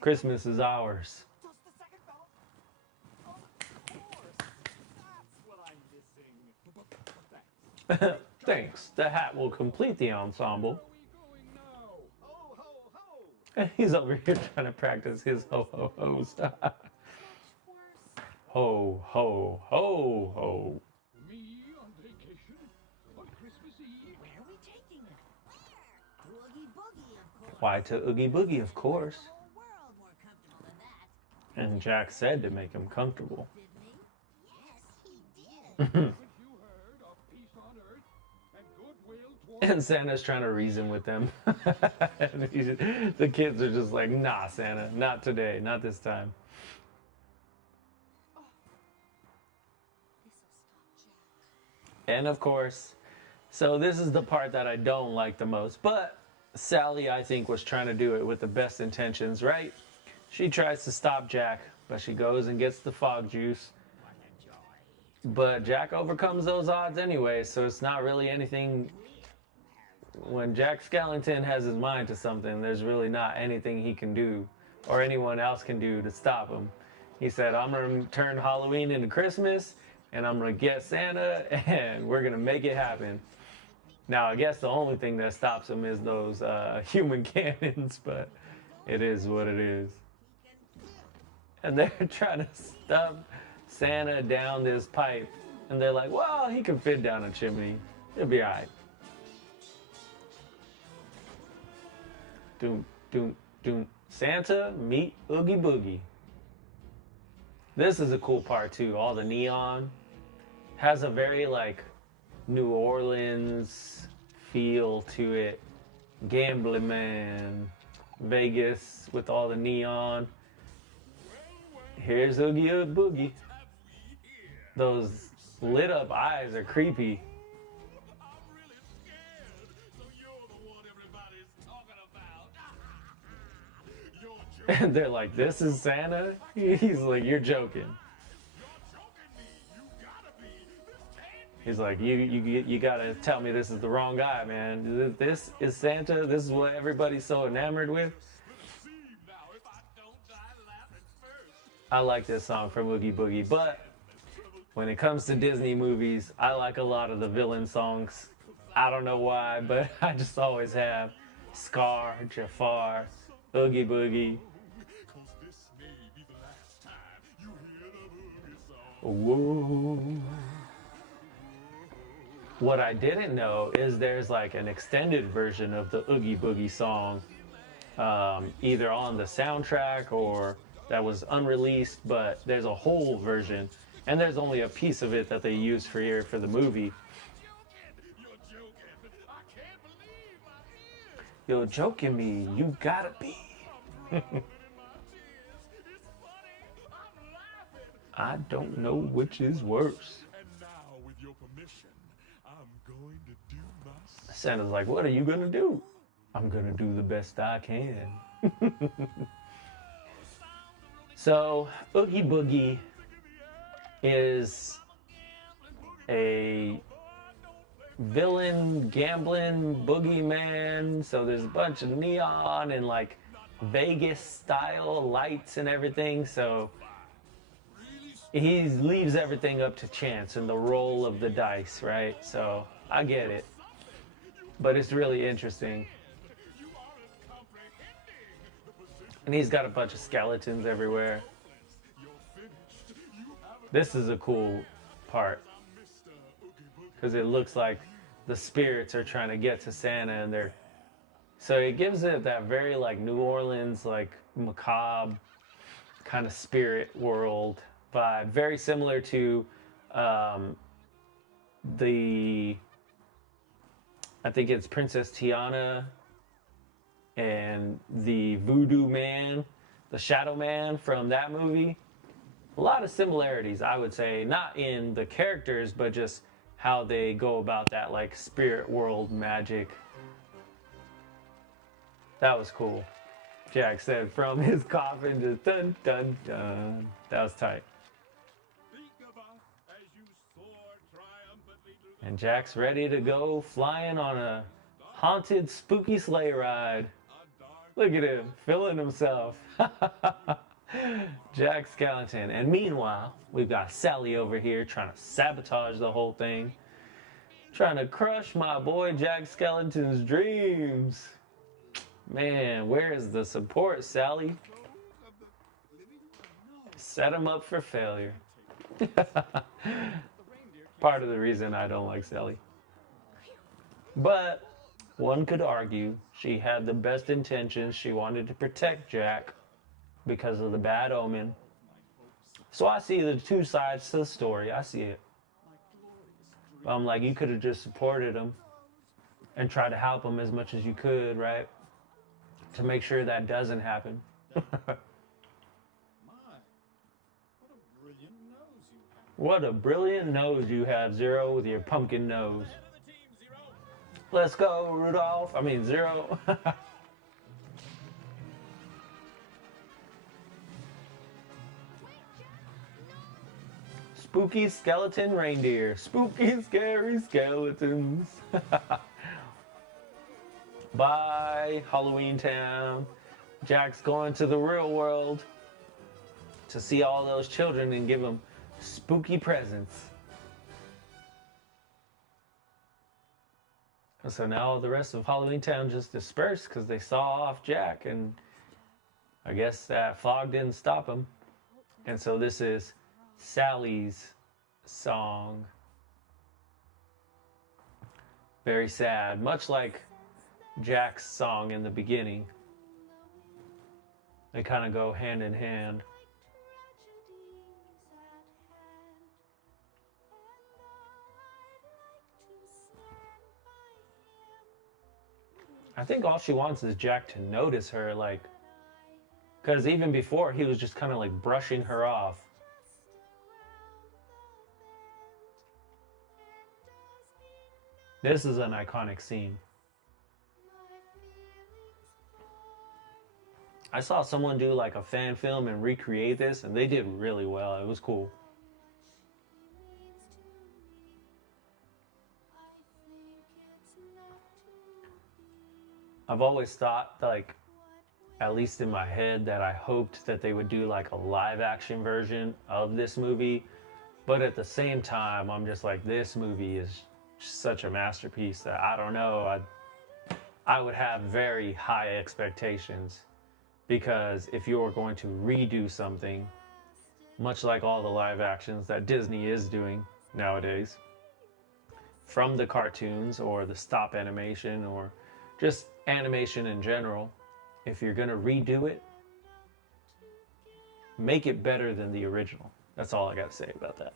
Christmas is ours. Just the second fellow. Of course. That's what I'm missing. Thanks. Thanks. The hat will complete the ensemble. Ho, ho, ho. He's over here trying to practice his ho-ho-hos. Ho, ho, ho, ho. Me on vacation on Christmas Eve. Where are we taking it? Where? To Oogie Boogie, of course. Why to Oogie Boogie, of course. The whole world more comfortable than that, And Jack said to make him comfortable. didn't he? Yes, he did. Haven't you heard of peace on earth and goodwill toward And Santa's trying to reason with them. And the kids are just like, nah, Santa, not today, not this time. And of course, so this is the part that I don't like the most. But Sally, I think, was trying to do it with the best intentions, right? She tries to stop Jack, but she goes and gets the fog juice. But Jack overcomes those odds anyway, so it's not really anything. When Jack Skellington has his mind to something, there's really not anything he can do or anyone else can do to stop him. He said, I'm going to turn Halloween into Christmas, and I'm going to get Santa, and we're going to make it happen. Now, I guess the only thing that stops him is those human cannons, but it is what it is. And they're trying to stuff Santa down this pipe, and they're like, well, he can fit down a chimney. It'll be all right. Doom, doom, doom. Santa, meet Oogie Boogie. This is a cool part too. All the neon has a very like New Orleans feel to it. Gambling Man, Vegas with all the neon. Here's Oogie Boogie. Those lit up eyes are creepy. I'm really scared. So you're the one everybody's talking about. You're joking. And they're like, this is Santa? He's like, you're joking. You're joking me. You gotta be. This can't be. He's like, you gotta tell me this is the wrong guy, man. This is Santa? This is what everybody's so enamored with? See now if I don't die laughing first. I like this song from Oogie Boogie, but when it comes to Disney movies, I like a lot of the villain songs. I don't know why, but I just always have. Scar, Jafar, Oogie Boogie. 'Cause this may be the last time you hear the boogie song. Whoa. What I didn't know is there's like an extended version of the Oogie Boogie song, either on the soundtrack or that was unreleased, but there's a whole version, and there's only a piece of it that they used for here for the movie. You're joking. I can't believe my ears. You're joking me, you gotta be. I'm drowning in my tears. It's funny. I'm laughing. I don't know which is worse. And now, with your permission, I'm going to do my Santa's like, what are you gonna do? I'm gonna do the best I can. So, Oogie Boogie is a villain gambling boogeyman. So there's a bunch of neon and like Vegas style lights and everything. So he leaves everything up to chance and the roll of the dice, right? So I get it. But it's really interesting. You are And he's got a bunch of skeletons everywhere. This is a cool part because it looks like the spirits are trying to get to Santa, and they're so it gives it that very like New Orleans, like macabre kind of spirit world vibe, very similar to the I think it's Princess Tiana and the Voodoo Man, the Shadow Man from that movie. A lot of similarities, I would say, not in the characters, but just how they go about that like spirit world magic. That was cool. Jack said from his coffin, just dun dun dun. That was tight. And Jack's ready to go flying on a haunted, spooky sleigh ride. Look at him, feeling himself. Jack Skellington. And meanwhile, we've got Sally over here trying to sabotage the whole thing. Trying to crush my boy Jack Skellington's dreams. Man, where is the support, Sally? Set him up for failure. Part of the reason I don't like Sally. But one could argue she had the best intentions. She wanted to protect Jack because of the bad omen. So I see the two sides to the story. I see it. I'm like, you could have just supported him and tried to help him as much as you could, right? To make sure that doesn't happen. What a brilliant nose you have, Zero, with your pumpkin nose. Let's go, Rudolph. I mean, Zero. Spooky skeleton reindeer. Spooky, scary skeletons. Bye, Halloween Town. Jack's going to the real world to see all those children and give them spooky presents. And so now the rest of Halloween Town just dispersed because they saw off Jack, and I guess that fog didn't stop him. And so this is Sally's song. Very sad, much like Jack's song in the beginning. They kind of go hand in hand. I think all she wants is Jack to notice her, like, because even before he was just kind of like brushing her off. This is an iconic scene. I saw someone do like a fan film and recreate this, and they did really well. It was cool. I've always thought, like, at least in my head, that I hoped that they would do like a live action version of this movie. But at the same time, I'm just like, this movie is such a masterpiece that I don't know. I would have very high expectations, because if you're going to redo something, much like all the live actions that Disney is doing nowadays, from the cartoons or the stop animation or just animation in general, if you're going to redo it, make it better than the original. That's all I got to say about that.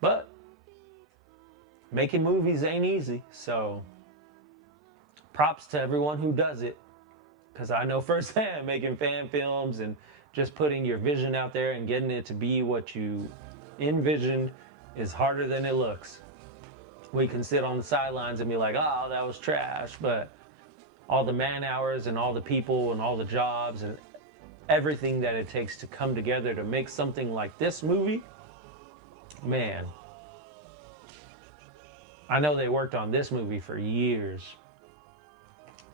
But making movies ain't easy, so props to everyone who does it, because I know firsthand making fan films and just putting your vision out there and getting it to be what you envisioned is harder than it looks. We can sit on the sidelines and be like, oh, that was trash, but all the man hours and all the people and all the jobs and everything that it takes to come together to make something like this movie, man. I know they worked on this movie for years,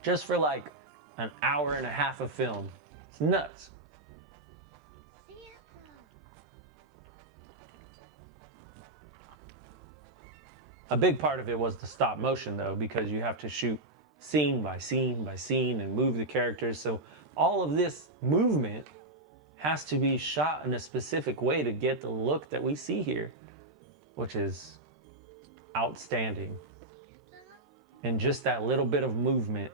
just for like an hour and a half of film. It's nuts. A big part of it was the stop motion, though, because you have to shoot scene by scene by scene and move the characters. So all of this movement has to be shot in a specific way to get the look that we see here, which is outstanding. And just that little bit of movement,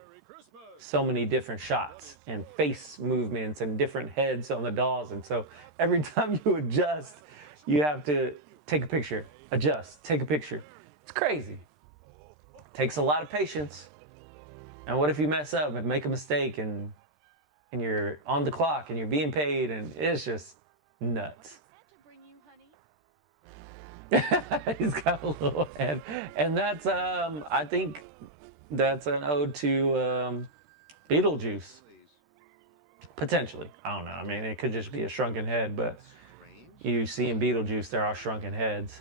so many different shots and face movements and different heads on the dolls. And so every time you adjust, you have to take a picture, adjust, take a picture. It's crazy. Takes a lot of patience. And what if you mess up and make a mistake and you're on the clock and you're being paid, and it's just nuts. He's got a little head. And that's I think that's an ode to Beetlejuice. Potentially. I don't know. I mean, it could just be a shrunken head, but you see in Beetlejuice there are shrunken heads.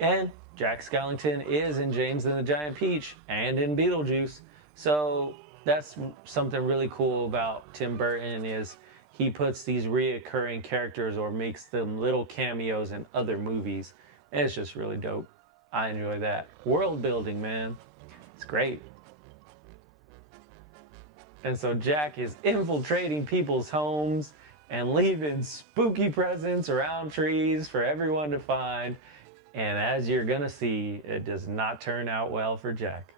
And Jack Skellington is in James and the Giant Peach and in Beetlejuice. So that's something really cool about Tim Burton, is he puts these reoccurring characters or makes them little cameos in other movies. And it's just really dope. I enjoy that. World building, man. It's great. And so Jack is infiltrating people's homes and leaving spooky presents around trees for everyone to find. And as you're gonna see, it does not turn out well for Jack.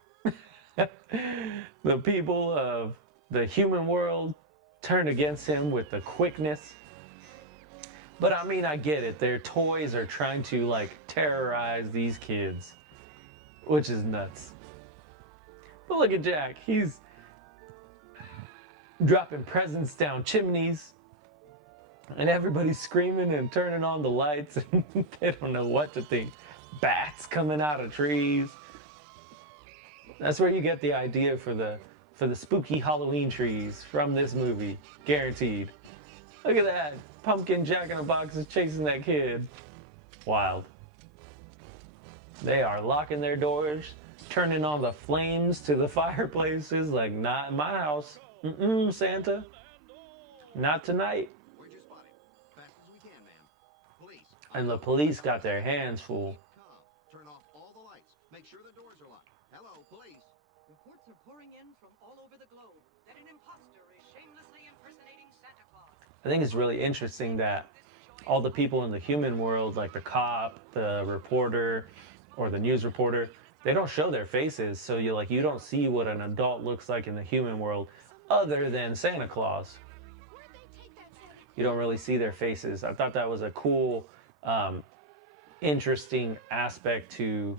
The people of the human world turn against him with the quickness. But I mean, I get it. Their toys are trying to like terrorize these kids, which is nuts. But look at Jack. He's dropping presents down chimneys, and everybody's screaming and turning on the lights, and they don't know what to think. Bats coming out of trees. That's where you get the idea for the spooky Halloween trees from this movie, guaranteed. Look at that. Pumpkin Jack-in-a-Box is chasing that kid. Wild. They are locking their doors, turning on the flames to the fireplaces like, not in my house. Santa. Not tonight. Where'd you spot him? Fast as we can, ma'am. Police. And the police got their hands full. Turn off all the lights. Make sure the doors are locked. Hello, police. Reports are pouring in from all over the globe that an imposter is shamelessly impersonating Santa Claus. I think it's really interesting that all the people in the human world, like the cop, the reporter, or the news reporter, they don't show their faces. So you don't see what an adult looks like in the human world other than Santa Claus. You don't really see their faces. I thought that was a cool, interesting aspect to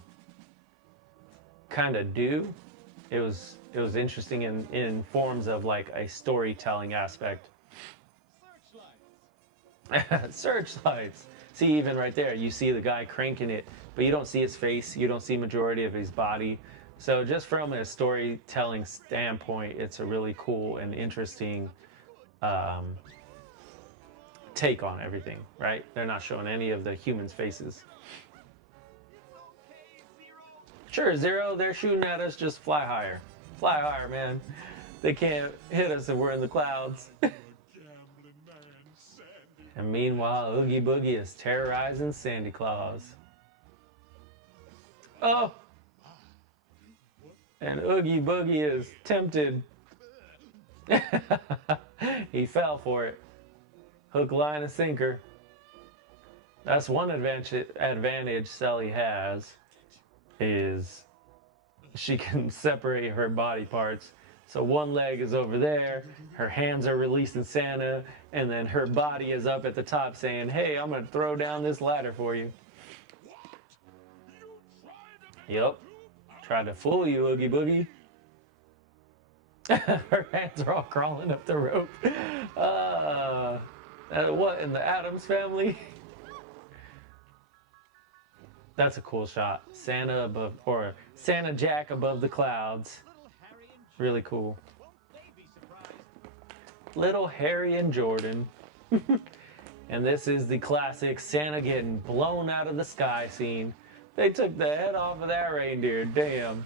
kind of do. It was interesting in forms of like a storytelling aspect. Searchlights. See, even right there, you see the guy cranking it, but you don't see his face. You don't see majority of his body. So just from a storytelling standpoint, it's a really cool and interesting take on everything, right? They're not showing any of the humans' faces. Sure, Zero, they're shooting at us, just fly higher. Fly higher, man. They can't hit us if we're in the clouds. And meanwhile, Oogie Boogie is terrorizing Sandy Claus. Oh! And Oogie Boogie is tempted. He fell for it. Hook, line, and sinker. That's one advantage Sally has, is she can separate her body parts. So one leg is over there, her hands are releasing Santa, and then her body is up at the top saying, hey, I'm gonna throw down this ladder for you. Yup. Tried to fool you, Oogie Boogie. Her hands are all crawling up the rope. What, in the Addams Family? That's a cool shot. Santa above, or Santa Jack above the clouds. Really cool. Little Harry and Jordan. And this is the classic Santa getting blown out of the sky scene. They took the head off of that reindeer. Damn.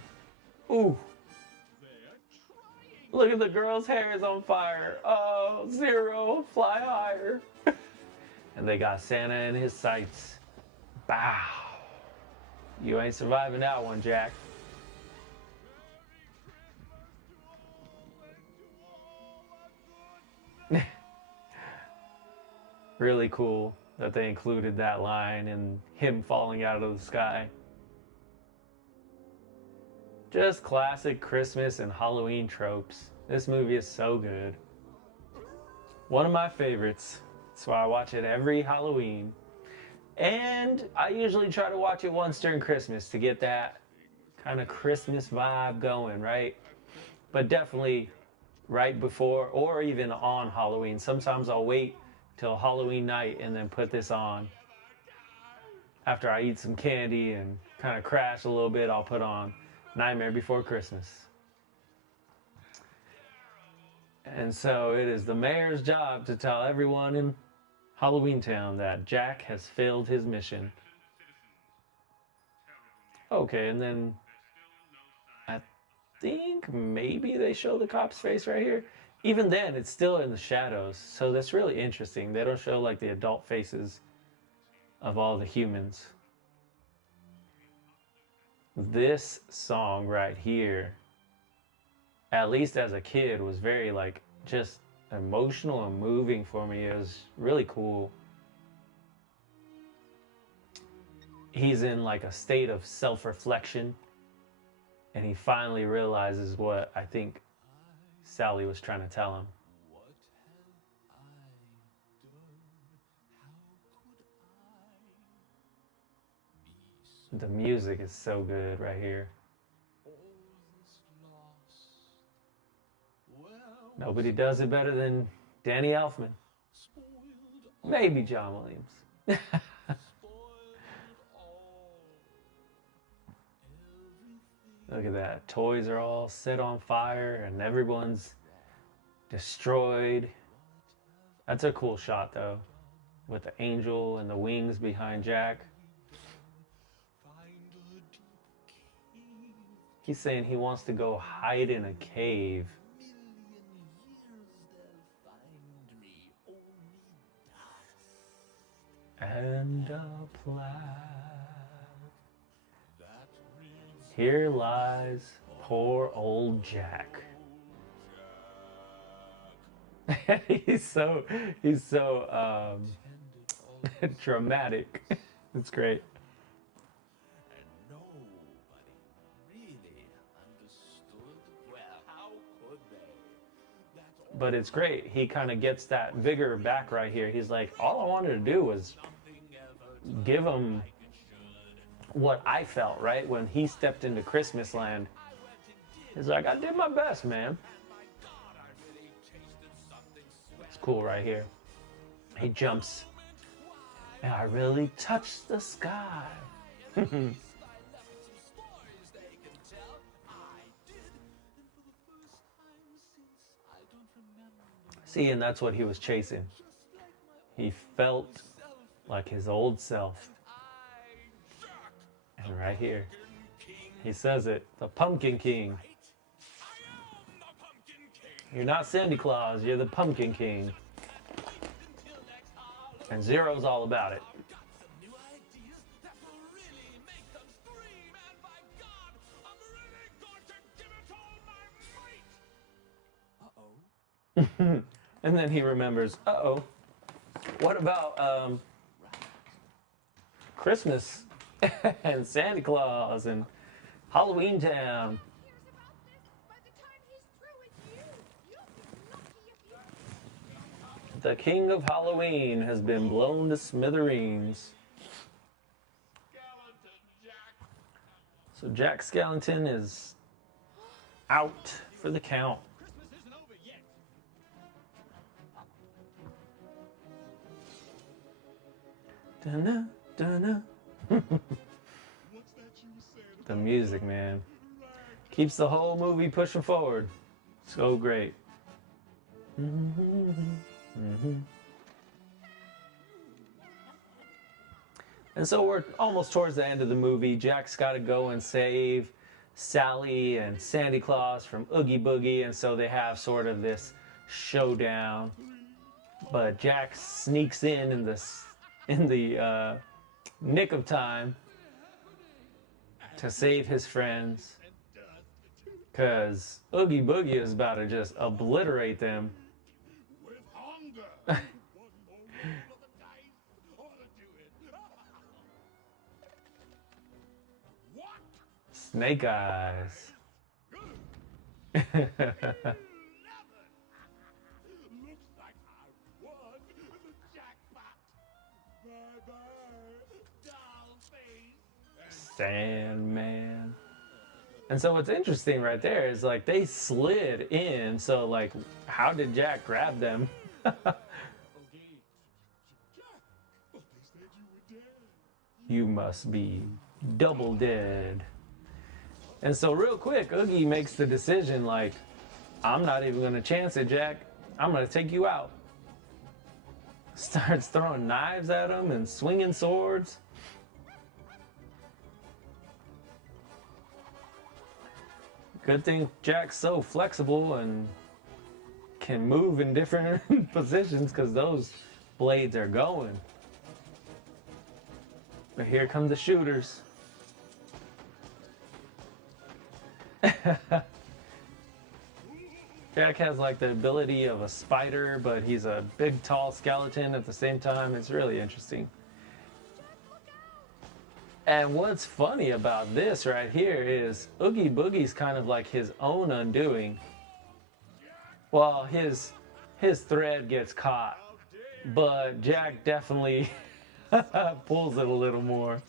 Ooh. Look at the girl's hair is on fire. Oh, Zero, fly higher. And they got Santa in his sights. Bow. You ain't surviving that one, Jack. Really cool that they included that line and him falling out of the sky. Just classic Christmas and Halloween tropes. This movie is so good. One of my favorites. That's why I watch it every Halloween. And I usually try to watch it once during Christmas to get that kind of Christmas vibe going, right? But definitely right before or even on Halloween. Sometimes I'll wait till Halloween night and then put this on. After I eat some candy and kind of crash a little bit, I'll put on Nightmare Before Christmas. And so it is the mayor's job to tell everyone in Halloween Town that Jack has failed his mission. Okay, and then I think maybe they show the cop's face right here. Even then, it's still in the shadows, so that's really interesting. They don't show like the adult faces of all the humans. This song right here, at least as a kid, was very like just emotional and moving for me. It was really cool. He's in like a state of self-reflection, and he finally realizes what I think Sally was trying to tell him. The music is so good right here. Nobody does it better than Danny Elfman. Maybe John Williams. Look at that. Toys are all set on fire and everyone's destroyed. That's a cool shot though, with the angel and the wings behind Jack. He's saying he wants to go hide in a cave. And a plaid. Here lies poor old Jack. he's so dramatic. It's great. But it's great. He kind of gets that vigor back right here. He's like, all I wanted to do was give him what I felt, right? When he stepped into Christmas land. He's like, I did my best, man. It's cool right here. He jumps. And I really touched the sky. See, and that's what he was chasing. He felt like his old self. And right here, he says it, the Pumpkin King. You're not Santa Claus, you're the Pumpkin King. And Zero's all about it. And then he remembers, uh-oh, what about Christmas and Santa Claus and Halloween Town? The King of Halloween has been blown to smithereens. So Jack Skellington is out for the count. Dunna, dunna. The music, man, keeps the whole movie pushing forward. So great. And so we're almost towards the end of the movie. Jack's got to go and save Sally and Santa Claus from Oogie Boogie, and so they have sort of this showdown. But Jack sneaks in the nick of time to save his friends, because Oogie Boogie is about to just obliterate them. One more roll of the dice ought to do it. What? Snake eyes. Looks like I won the jackpot. Bye-bye, doll face. Sandman. And so what's interesting right there is like they slid in. So like, how did Jack grab them? Okay. Jack, but they said you were dead. You must be double dead. And so real quick, Oogie makes the decision like, I'm not even gonna chance it, Jack. I'm gonna take you out. Starts throwing knives at him and swinging swords. Good thing Jack's so flexible and can move in different positions because those blades are going. But here come the shooters. Jack has like the ability of a spider, but he's a big, tall skeleton at the same time. It's really interesting. And what's funny about this right here is Oogie Boogie's kind of like his own undoing. Well, his thread gets caught, but Jack definitely pulls it a little more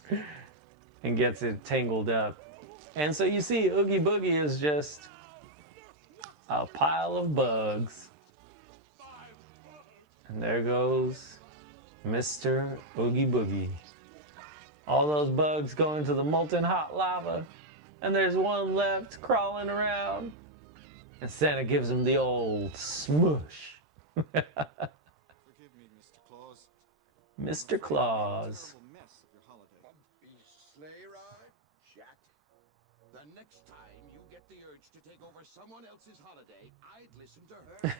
and gets it tangled up. And so you see Oogie Boogie is just a pile of bugs. And there goes Mr. Oogie Boogie. All those bugs go into the molten hot lava, and there's one left crawling around. And Santa gives him the old smush. Forgive me, Mr. Claus. Mr. Claus. Terrible mess of your holiday. Bumpy sleigh ride, Jack. The next time you get the urge to take over someone else's holiday, I'd listen to her.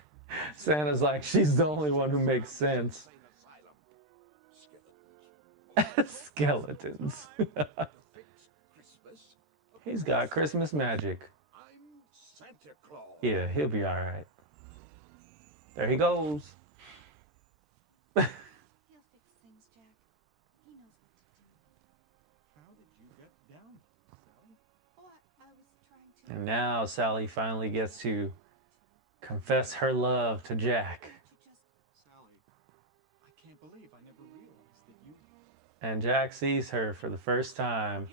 Santa's like, she's the only one who makes sense. Skeletons. He's got Christmas magic. I'm Santa Claus. Yeah, he'll be all right. There he goes. He'll fix things, Jack. He knows what to do. How did you get down, Sally? Oh, I was trying to... And now Sally finally gets to confess her love to Jack. Sally, I can't believe I never realized that you... And Jack sees her for the first time.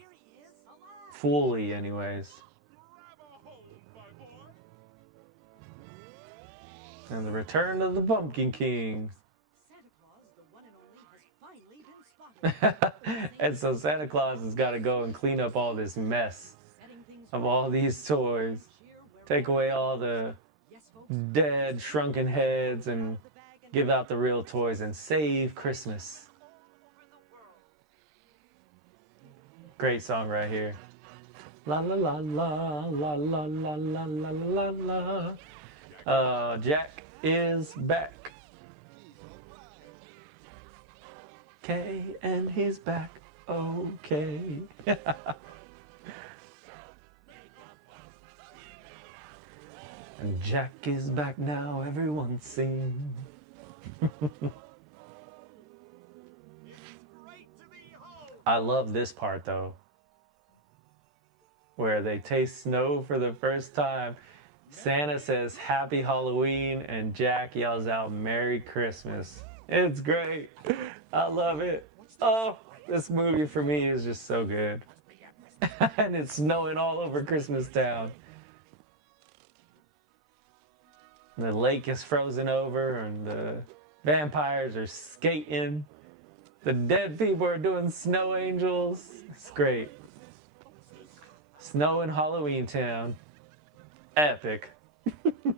Fully, anyways. And the return of the Pumpkin King. Santa Claus, the one and only, has finally been spotted. And so Santa Claus has got to go and clean up all this mess of all these toys. Take away all the dead, shrunken heads and give out the real toys and save Christmas. Great song right here. La la la la la la la la la la la. Jack is back. Okay, and he's back. Okay. And Jack is back now. Everyone sing. I love this part though, where they taste snow for the first time. Santa says Happy Halloween and Jack yells out Merry Christmas. It's great. I love it. Oh, this movie for me is just so good. And it's snowing all over Christmas Town. The lake is frozen over and the vampires are skating. The dead people are doing snow angels. It's great. Snow in Halloween Town. Epic. Careful,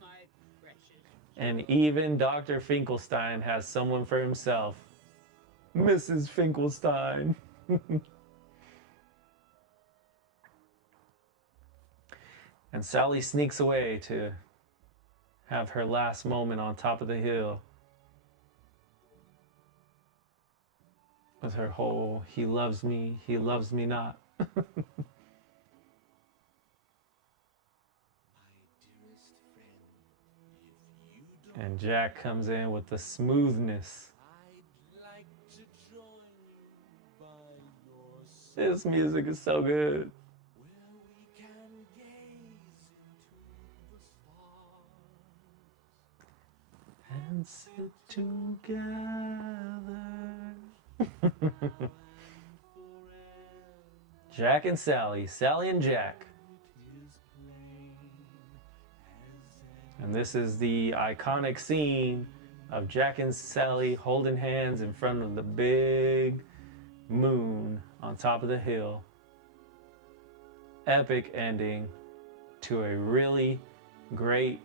my precious. And even Dr. Finkelstein has someone for himself. Mrs. Finkelstein. And Sally sneaks away to have her last moment on top of the hill. With her whole, he loves me not. My dearest friend, if And Jack comes in with the smoothness. I'd like to join you by your This music is so good. where we can gaze into the stars. And sit together. Jack and Sally. Sally and Jack. And this is the iconic scene of Jack and Sally holding hands in front of the big moon on top of the hill. Epic ending to a really great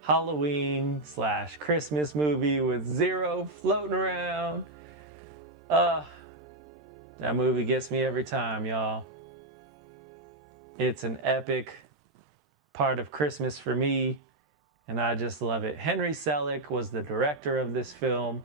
Halloween / Christmas movie with Zero floating around. That movie gets me every time, y'all. It's an epic part of Christmas for me, and I just love it. Henry Selick was the director of this film.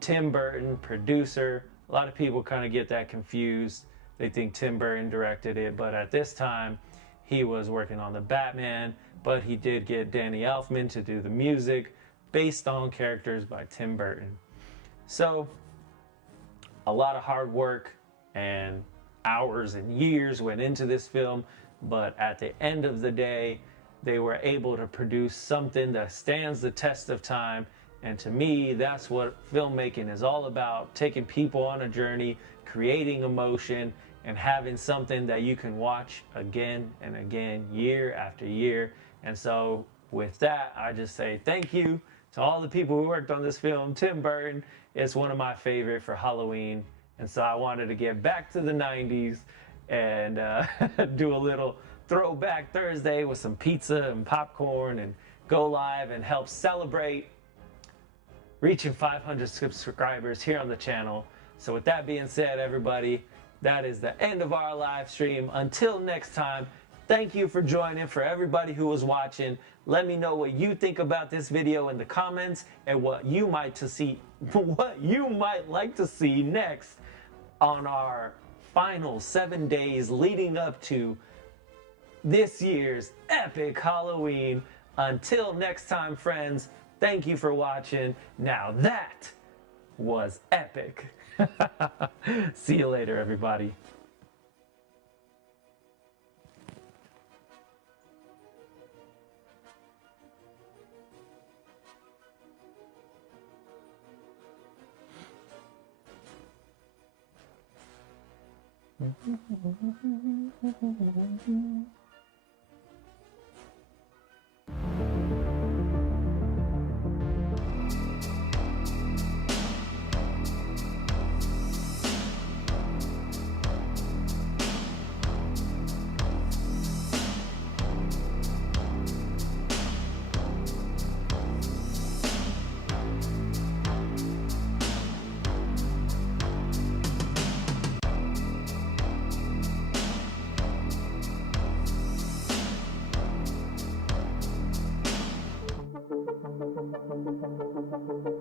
Tim Burton, producer. A lot of people kind of get that confused. They think Tim Burton directed it, but at this time, he was working on the Batman, but he did get Danny Elfman to do the music based on characters by Tim Burton. So, a lot of hard work and hours and years went into this film, but at the end of the day, they were able to produce something that stands the test of time. And to me, that's what filmmaking is all about, taking people on a journey, creating emotion, and having something that you can watch again and again, year after year. And so with that, I just say thank you to all the people who worked on this film. Tim Burton is one of my favorite for Halloween. And so I wanted to get back to the 90s and do a little throwback Thursday with some pizza and popcorn and go live and help celebrate reaching 500 subscribers here on the channel. So with that being said, everybody, that is the end of our live stream. Until next time, thank you for joining. For everybody who was watching, let me know what you think about this video in the comments and what you might like to see next on our final 7 days leading up to this year's epic Halloween. Until next time, friends, thank you for watching. Now that was epic. See you later, everybody. Thank you.